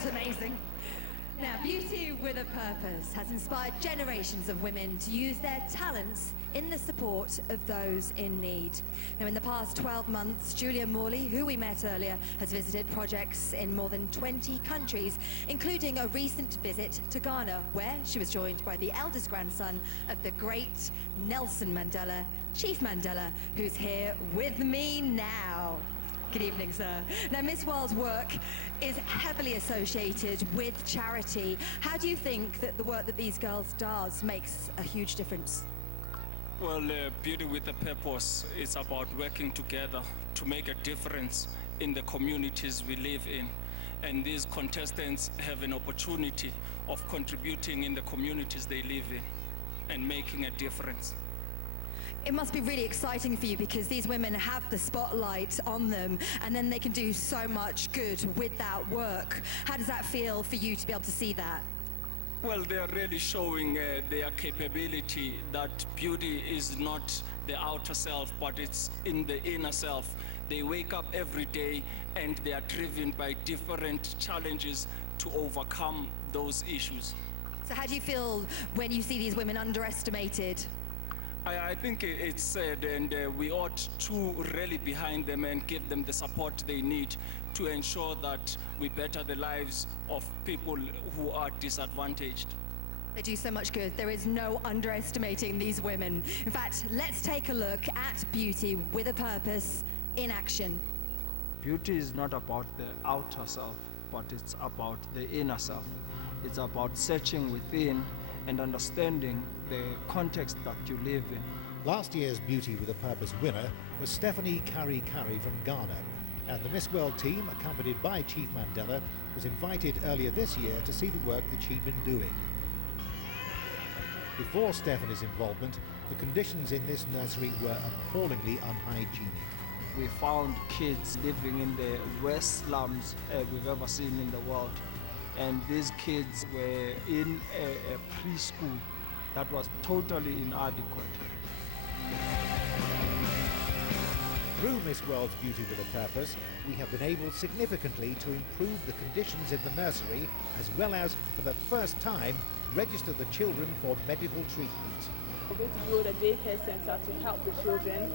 Amazing. Now, Beauty with a Purpose has inspired generations of women to use their talents in the support of those in need. Now, in the past 12 months, Julia Morley, who we met earlier, has visited projects in more than 20 countries, including a recent visit to Ghana, where she was joined by the eldest grandson of the great Nelson Mandela, Chief Mandela, who's here with me now. Good evening, sir. Now, Miss World's work is heavily associated with charity. How do you think that the work that these girls does makes a huge difference? Well, Beauty with a Purpose is about working together to make a difference in the communities we live in. And these contestants have an opportunity of contributing in the communities they live in and making a difference. It must be really exciting for you because these women have the spotlight on them and then they can do so much good with that work. How does that feel for you to be able to see that? Well, they are really showing their capability that beauty is not the outer self, but it's in the inner self. They wake up every day and they are driven by different challenges to overcome those issues. So how do you feel when you see these women underestimated? I think it's sad, and we ought to rally behind them and give them the support they need to ensure that we better the lives of people who are disadvantaged. They do so much good. There is no underestimating these women. In fact, let's take a look at Beauty with a Purpose in action. Beauty is not about the outer self, but it's about the inner self. It's about searching within and understanding the context that you live in. Last year's Beauty with a Purpose winner was Stephanie Kari from Ghana, and the Miss World team, accompanied by Chief Mandela, was invited earlier this year to see the work that she'd been doing. Before Stephanie's involvement, the conditions in this nursery were appallingly unhygienic. We found kids living in the worst slums we've ever seen in the world. And these kids were in a preschool that was totally inadequate. Through Miss World's Beauty with a Purpose, we have been able significantly to improve the conditions in the nursery, as well as, for the first time, register the children for medical treatment. We're going to build a daycare center to help the children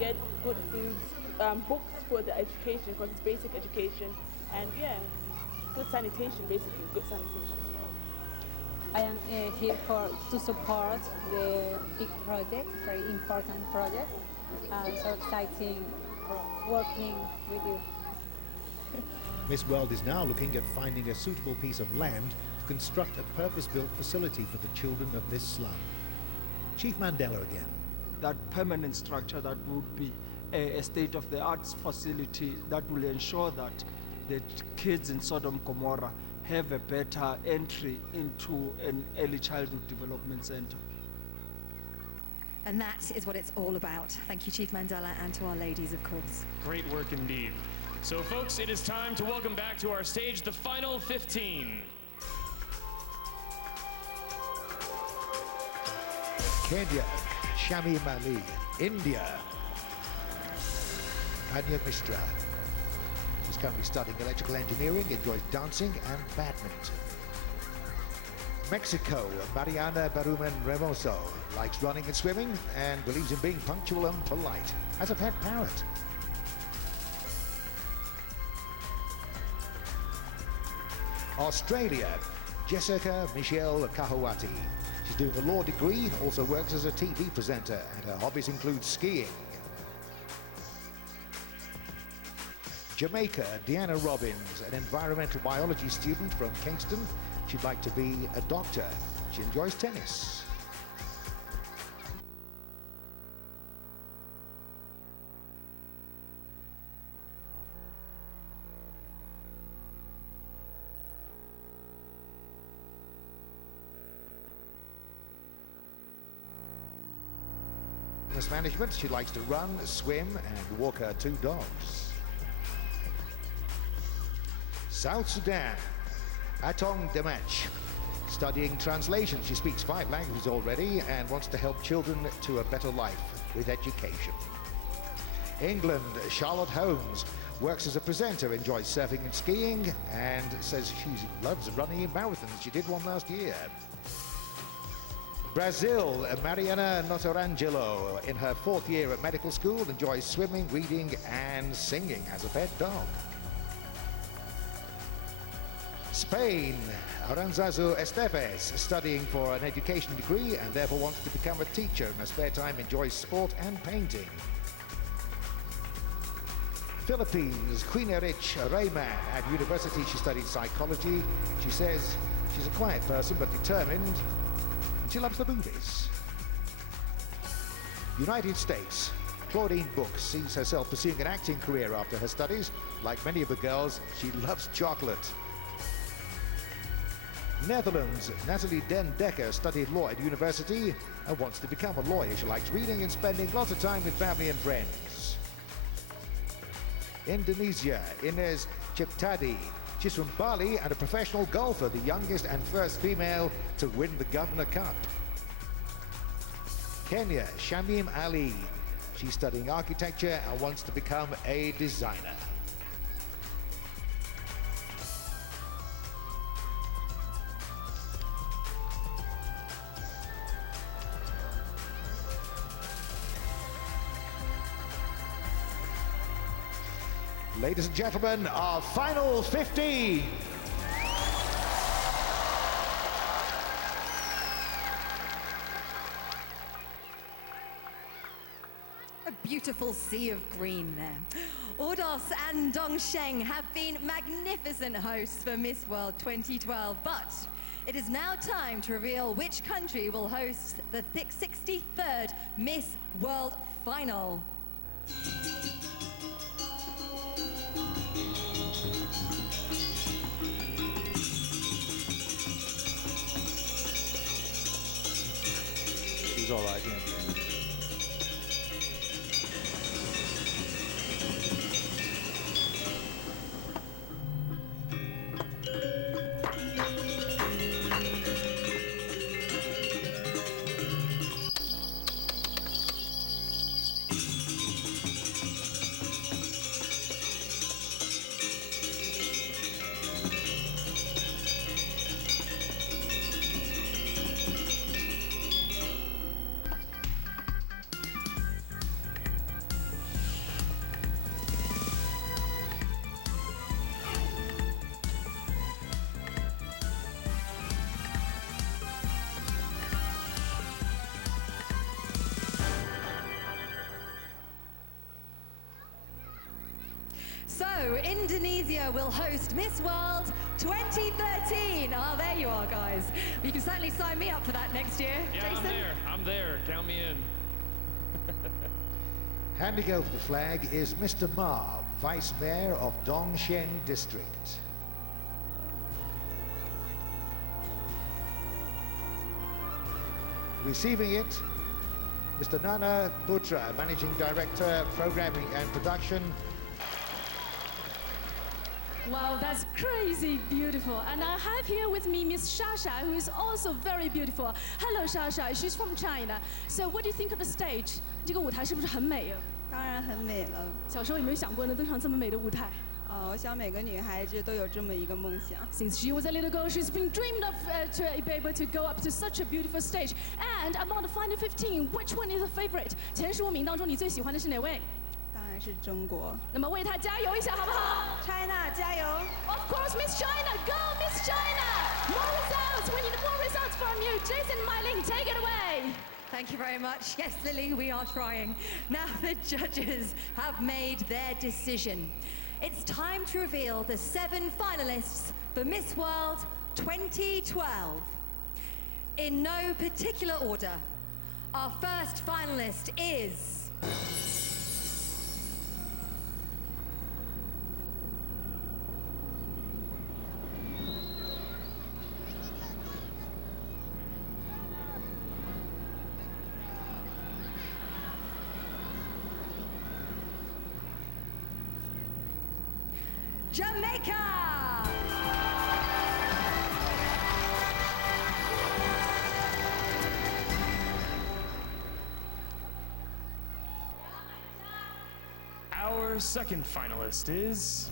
get good foods, books for the education, because it's basic education, and yeah, good sanitation, basically, good sanitation. I am here to support the big project, very important project. So exciting for working with you. Miss World is now looking at finding a suitable piece of land to construct a purpose-built facility for the children of this slum. Chief Mandela again. That permanent structure that would be a state-of-the-art facility that will ensure that the kids in Sodom Gomorrah have a better entry into an early childhood development center. And that is what it's all about. Thank you, Chief Mandela, and to our ladies, of course. Great work indeed. So, folks, it is time to welcome back to our stage the final 15. Kenya, Shamim Ali. India, Anya Mishra. She's currently studying electrical engineering, enjoys dancing and badminton. Mexico, Mariana Barumen Remoso likes running and swimming and believes in being punctual and polite. Has a pet parrot. Australia, Jessica Michelle Kahawati. She's doing a law degree, also works as a TV presenter, and her hobbies include skiing. Jamaica, Deanna Robbins, an environmental biology student from Kingston. She'd like to be a doctor. She enjoys tennis. Business management, she likes to run, swim, and walk her 2 dogs. South Sudan, Atong Demech, studying translation. She speaks 5 languages already and wants to help children to a better life with education. England, Charlotte Holmes, works as a presenter, enjoys surfing and skiing, and says she loves running in marathons. She did one last year. Brazil, Mariana Notarangelo, in her 4th year at medical school, enjoys swimming, reading, and singing, has a pet dog. Spain, Aranzazu Estevez, studying for an education degree and therefore wants to become a teacher. In her spare time, enjoys sport and painting. Philippines, Queen Erich Rayman. At university, she studied psychology. She says she's a quiet person but determined. She loves the movies. United States, Claudine Book sees herself pursuing an acting career after her studies. Like many of the girls, she loves chocolate. Netherlands, Nathalie Den Dekker studied law at university and wants to become a lawyer. She likes reading and spending lots of time with family and friends. Indonesia, Ines Ciptadi. She's from Bali and a professional golfer, the youngest and first female to win the Governor Cup. Kenya, Shamim Ali. She's studying architecture and wants to become a designer. Ladies and gentlemen, our final 15. A beautiful sea of green there. Ordos and Dongsheng have been magnificent hosts for Miss World 2012, but it is now time to reveal which country will host the 63rd Miss World Final. She's all right, yeah. Mongolia will host Miss World 2013. Oh, there you are, guys. You can certainly sign me up for that next year. Yeah, Jason? I'm there. Count me in. Handing over the flag is Mr. Ma, Vice Mayor of Dongsheng District. Receiving it, Mr. Nana Putra, Managing Director, Programming and Production. Wow, that's crazy beautiful. And I have here with me Miss Shasha, who is also very beautiful. Hello, Shasha. She's from China. So what do you think of the stage? 这个舞台是不是很美啊？当然很美了。小时候有没有想过能登上这么美的舞台？我想每个女孩子都有这么一个梦想。Since she was a little girl, she's been dreamed of to be able to go up to such a beautiful stage. And among the final 15, which one is a favorite? 前15名当中，你最喜欢的是哪位？当然是中国。那么为她加油一下，好不好 ？China 加油 ！Of course, Miss China, go, Miss China! More results. We need more results from you. Jason, Mylene, take it away. Thank you very much. Yes, Lily, we are trying. Now the judges have made their decision. It's time to reveal the 7 finalists for Miss World 2012. In no particular order, our first finalist is... Jamaica! Our second finalist is...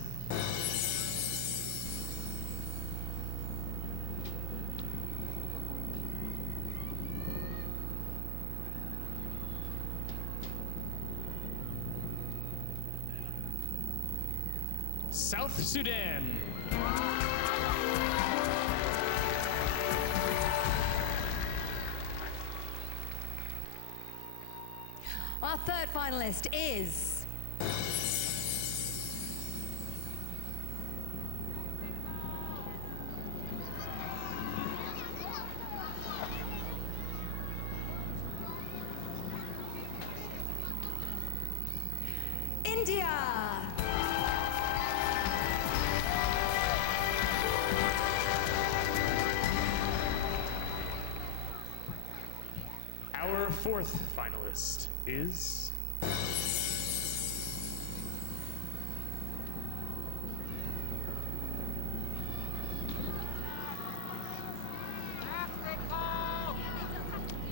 South Sudan. Our third finalist is... India. Our fourth finalist is...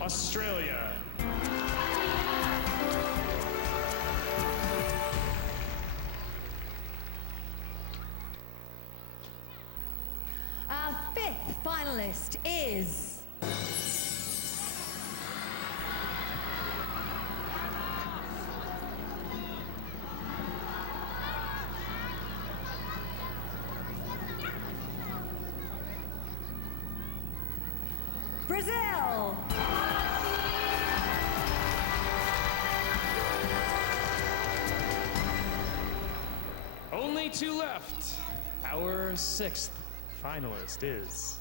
Australia. Our fifth finalist is... Brazil! Only 2 left. Our sixth finalist is...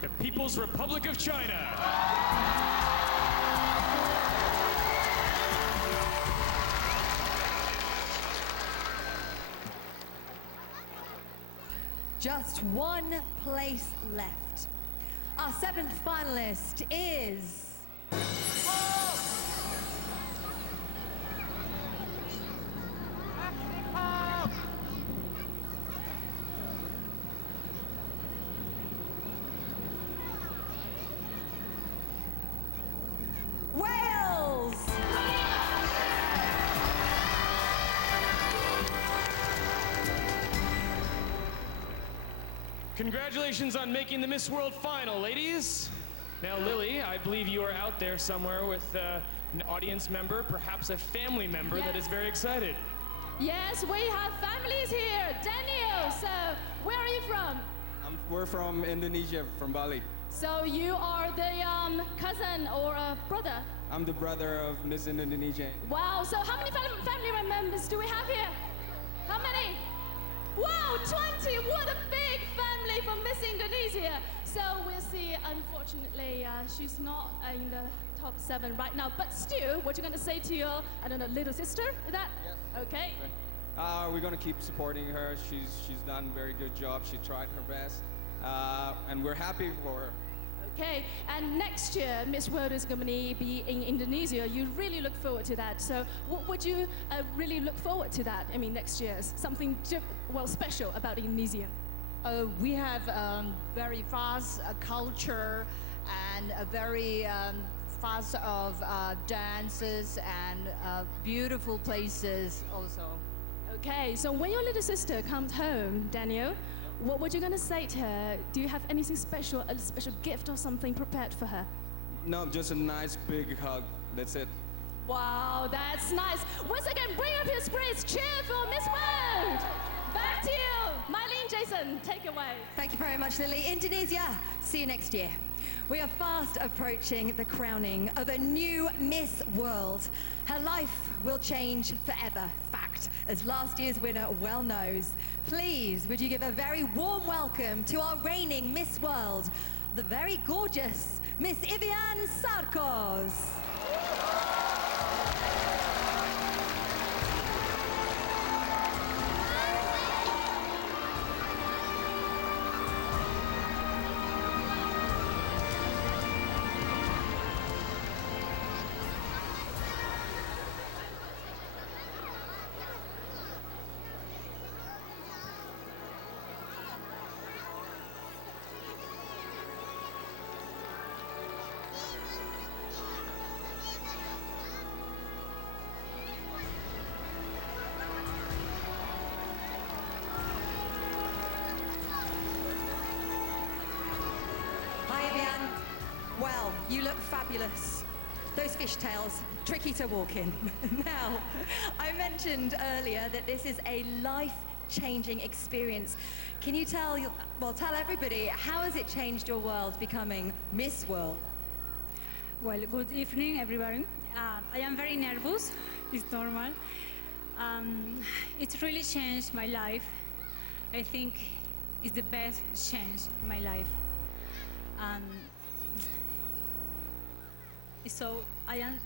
the People's Republic of China. Just 1 place left. Our 7th finalist is... Wales! Congratulations on making the Miss World final, ladies. Now, Lily, I believe you are out there somewhere with an audience member, perhaps a family member that is very excited. Yes, we have families here. Daniel, so where are you from? We're from Indonesia, from Bali. So you are the cousin or brother? I'm the brother of Miss Indonesia. Wow, so how many family members do we have here? How many? Wow, 20! What a big family from Miss Indonesia. So we'll see, unfortunately, she's not in the top 7 right now. But still, what you going to say to your, I don't know, little sister? Is that? Yes. Okay. We're going to keep supporting her. She's done a very good job. She tried her best. And we're happy for her. Okay, and next year, Miss World is going to be in Indonesia. You really look forward to that. So what would you really look forward to that? I mean, next year, something, special about Indonesia? We have very fast culture and a very fast of dances and beautiful places also. Okay, so when your little sister comes home, Daniel, what were you going to say to her? Do you have anything special, a special gift or something prepared for her? No, just a nice big hug. That's it. Wow, that's nice. Once again, bring up your spirits. Cheer for Miss World. Back to you. Mylene, Jason, take it away. Thank you very much, Lily. Indonesia, see you next year. We are fast approaching the crowning of a new Miss World. Her life will change forever. Fact, as last year's winner well knows. Please, would you give a very warm welcome to our reigning Miss World, the very gorgeous Miss Ivian Sarcos. Well, you look fabulous. Those fishtails, tricky to walk in. Now, I mentioned earlier that this is a life-changing experience. Can you tell everybody, how has it changed your world becoming Miss World? Well, good evening, everyone. I am very nervous. It's normal. It really changed my life. I think it's the best change in my life. So I am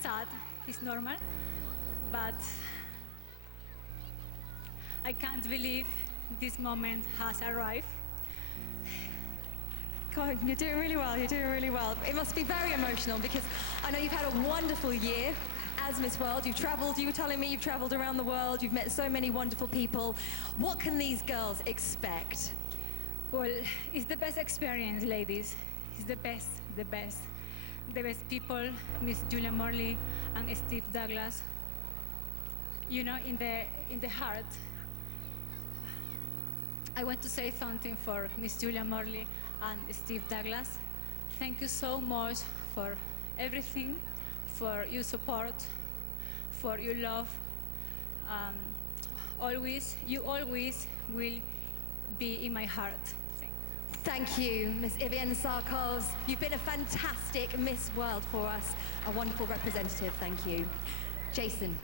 sad, it's normal, but I can't believe this moment has arrived. God, you're doing really well, you're doing really well. It must be very emotional because I know you've had a wonderful year as Miss World. You've traveled, you were telling me you've traveled around the world, you've met so many wonderful people. What can these girls expect? Well, it's the best experience, ladies. It's the best, the best. The best people, Miss Julia Morley and Steve Douglas. You know, in the heart, I want to say something for Miss Julia Morley and Steve Douglas. Thank you so much for everything, for your support, for your love. You always will be in my heart. Thank you, Miss Ivian Sarcos. You've been a fantastic Miss World for us, a wonderful representative. Thank you. Jason.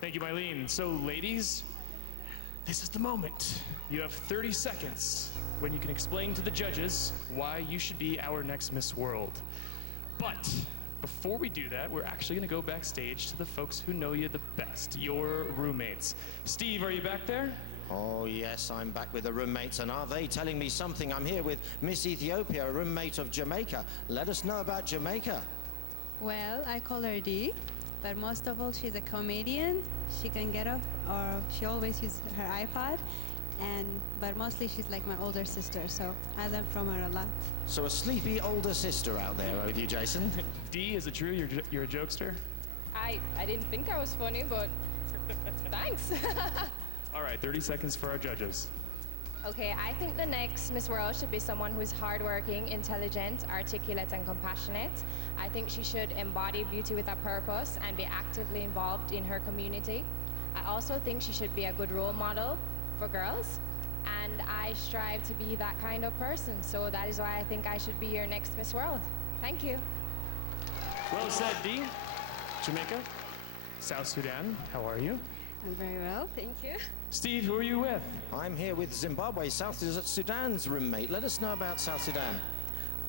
Thank you, Mylene. So, ladies, this is the moment. You have 30 seconds when you can explain to the judges why you should be our next Miss World. But before we do that, we're actually going to go backstage to the folks who know you the best, your roommates. Steve, are you back there? Oh, yes, I'm back with the roommates, and are they telling me something? I'm here with Miss Ethiopia, a roommate of Jamaica. Let us know about Jamaica. Well, I call her Dee, but most of all, she's a comedian. She can get off, or she always uses her iPod, but mostly she's like my older sister, so I learn from her a lot. So a sleepy older sister out there with you, Jason. Dee, is it true you're a jokester? I didn't think I was funny, but thanks. All right, 30 seconds for our judges. Okay, I think the next Miss World should be someone who's hardworking, intelligent, articulate, and compassionate. I think she should embody beauty with a purpose and be actively involved in her community. I also think she should be a good role model for girls, and I strive to be that kind of person. So that is why I think I should be your next Miss World. Thank you. Well said, Dee. Jamaica, South Sudan, how are you? I'm very well, thank you. Steve, who are you with? I'm here with Zimbabwe, South Sudan's roommate. Let us know about South Sudan.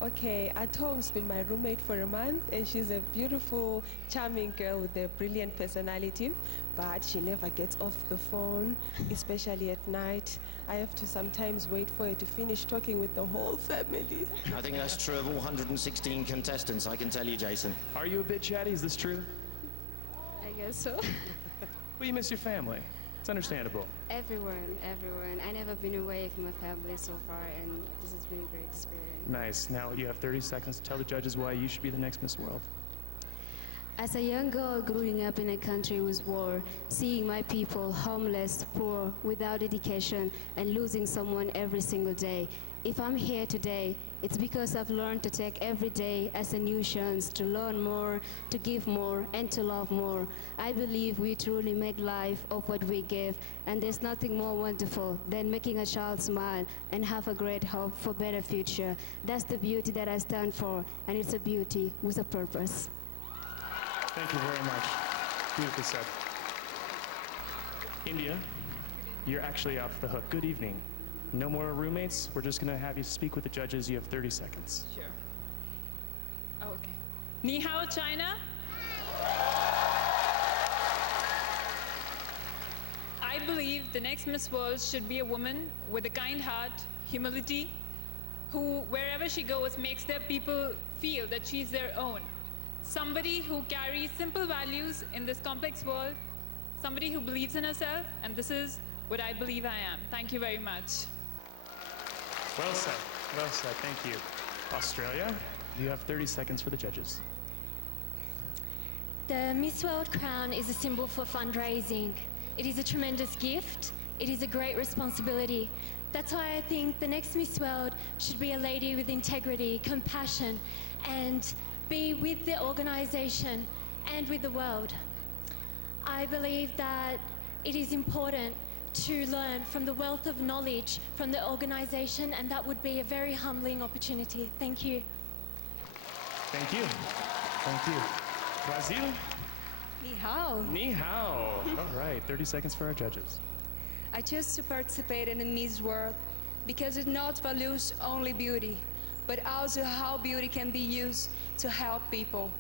Okay, Atong's been my roommate for a month, and she's a beautiful, charming girl with a brilliant personality, but she never gets off the phone, especially at night. I have to sometimes wait for her to finish talking with the whole family. I think that's true of all 116 contestants, I can tell you, Jason. Are you a bit chatty? Is this true? I guess so. Well, you miss your family. It's understandable. Everyone. I never been away from my family so far, and this has been a great experience. Nice. Now you have 30 seconds to tell the judges why you should be the next Miss World. As a young girl growing up in a country with war, seeing my people homeless, poor, without education, and losing someone every single day, if I'm here today, it's because I've learned to take every day as a new chance to learn more, to give more, and to love more. I believe we truly make life of what we give, and there's nothing more wonderful than making a child smile and have a great hope for a better future. That's the beauty that I stand for, and it's a beauty with a purpose. Thank you very much. Beautifully said. India, you're actually off the hook. Good evening. No more roommates. We're just going to have you speak with the judges. You have 30 seconds. Sure. Oh, okay. Ni hao, China. I believe the next Miss World should be a woman with a kind heart, humility, who, wherever she goes, makes their people feel that she's their own. Somebody who carries simple values in this complex world, somebody who believes in herself, and this is what I believe I am. Thank you very much. Well said. Well said. Thank you. Australia, you have 30 seconds for the judges. The Miss World crown is a symbol for fundraising. It is a tremendous gift. It is a great responsibility. That's why I think the next Miss World should be a lady with integrity, compassion, and be with the organization and with the world. I believe that it is important to learn from the wealth of knowledge from the organization, and that would be a very humbling opportunity. Thank you. Thank you. Thank you. Brazil? Ni hao. Ni hao. All right, 30 seconds for our judges. I chose to participate in Miss World because it not values only beauty, but also how beauty can be used to help people.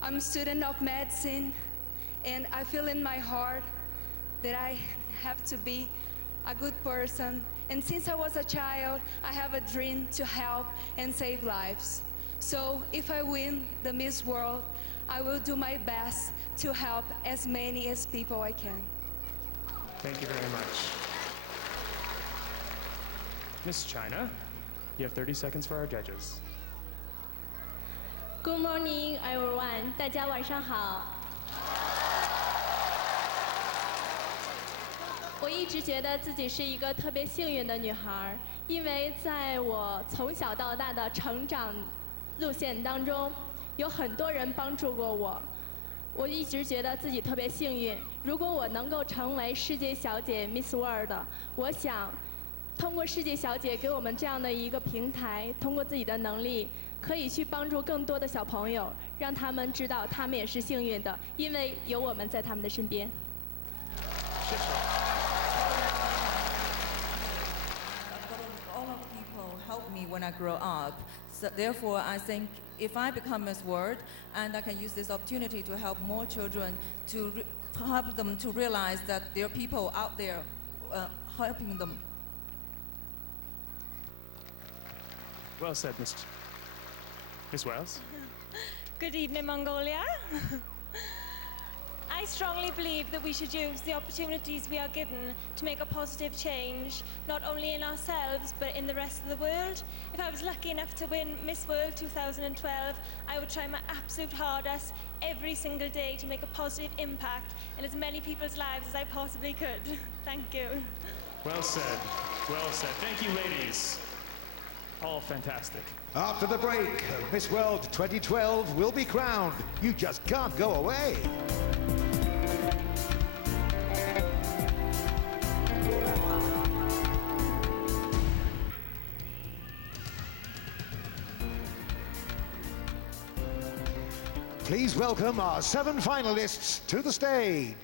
I'm a student of medicine, and I feel in my heart that I have to be a good person. And since I was a child, I have a dream to help and save lives. So if I win the Miss World, I will do my best to help as many as people I can. Thank you very much. Miss China, you have 30 seconds for our judges. Good morning, everyone. 大家晚上好。我一直觉得自己是一个特别幸运的女孩，因为在我从小到大的成长路线当中，有很多人帮助过我。我一直觉得自己特别幸运。如果我能够成为世界小姐 Miss World， 我想通过世界小姐给我们这样的一个平台，通过自己的能力，可以去帮助更多的小朋友，让他们知道他们也是幸运的，因为有我们在他们的身边。谢谢。All of people helped me when I grow up. So therefore, I think if I become Miss World, and I can use this opportunity to help more children, to help them to realize that there are people out there helping them. Well said, Miss Wales. Good evening, Mongolia. I strongly believe that we should use the opportunities we are given to make a positive change, not only in ourselves, but in the rest of the world. If I was lucky enough to win Miss World 2012, I would try my absolute hardest every single day to make a positive impact in as many people's lives as I possibly could. Thank you. Well said. Well said. Thank you, ladies. All fantastic. After the break, Miss World 2012 will be crowned. You just can't go away. Please welcome our 7 finalists to the stage.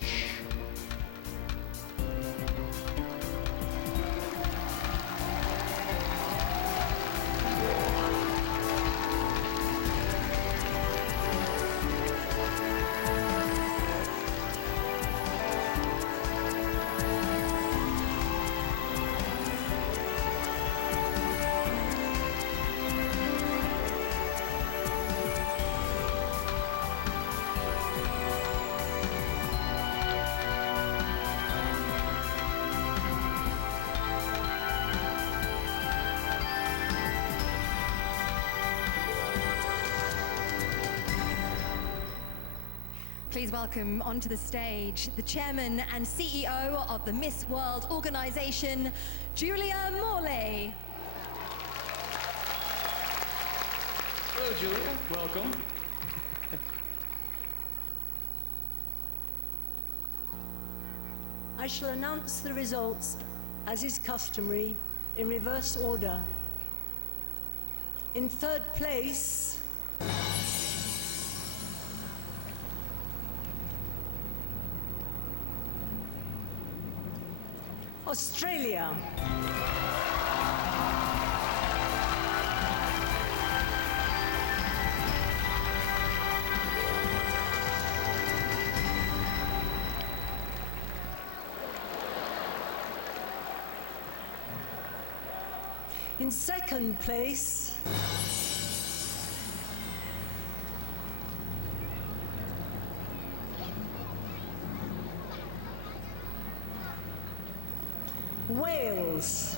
Please welcome onto the stage the chairman and CEO of the Miss World organization, Julia Morley. Hello, Julia. Welcome. I shall announce the results, as is customary, in reverse order. In 3rd place, Australia. In 2nd place, Wales.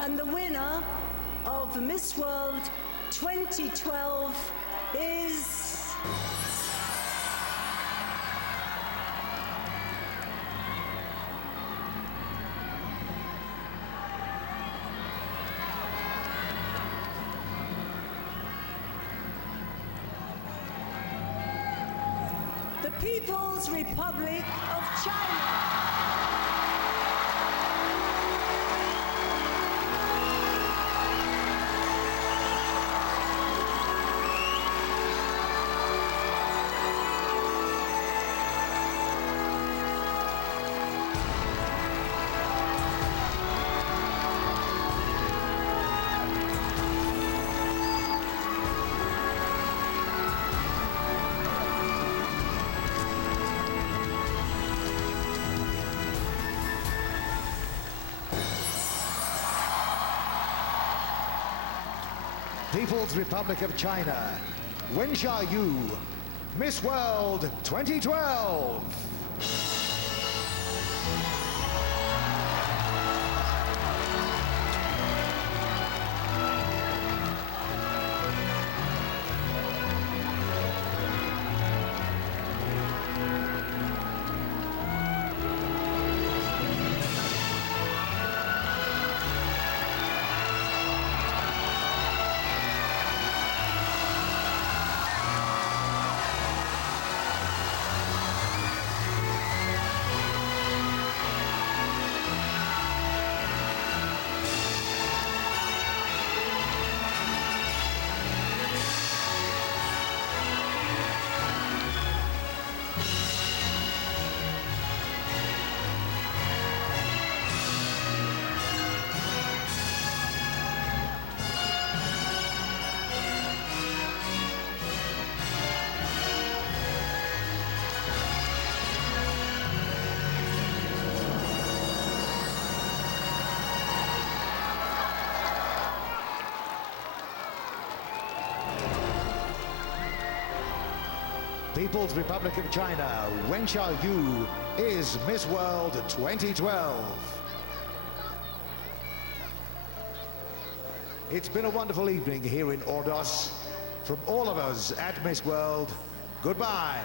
And the winner of Miss World 2012 is... the People's Republic of China. People's Republic of China, Wenxia of Miss World 2012. People's Republic of China, Wenxia of is Miss World 2012. It's been a wonderful evening here in Ordos. From all of us at Miss World, goodbye.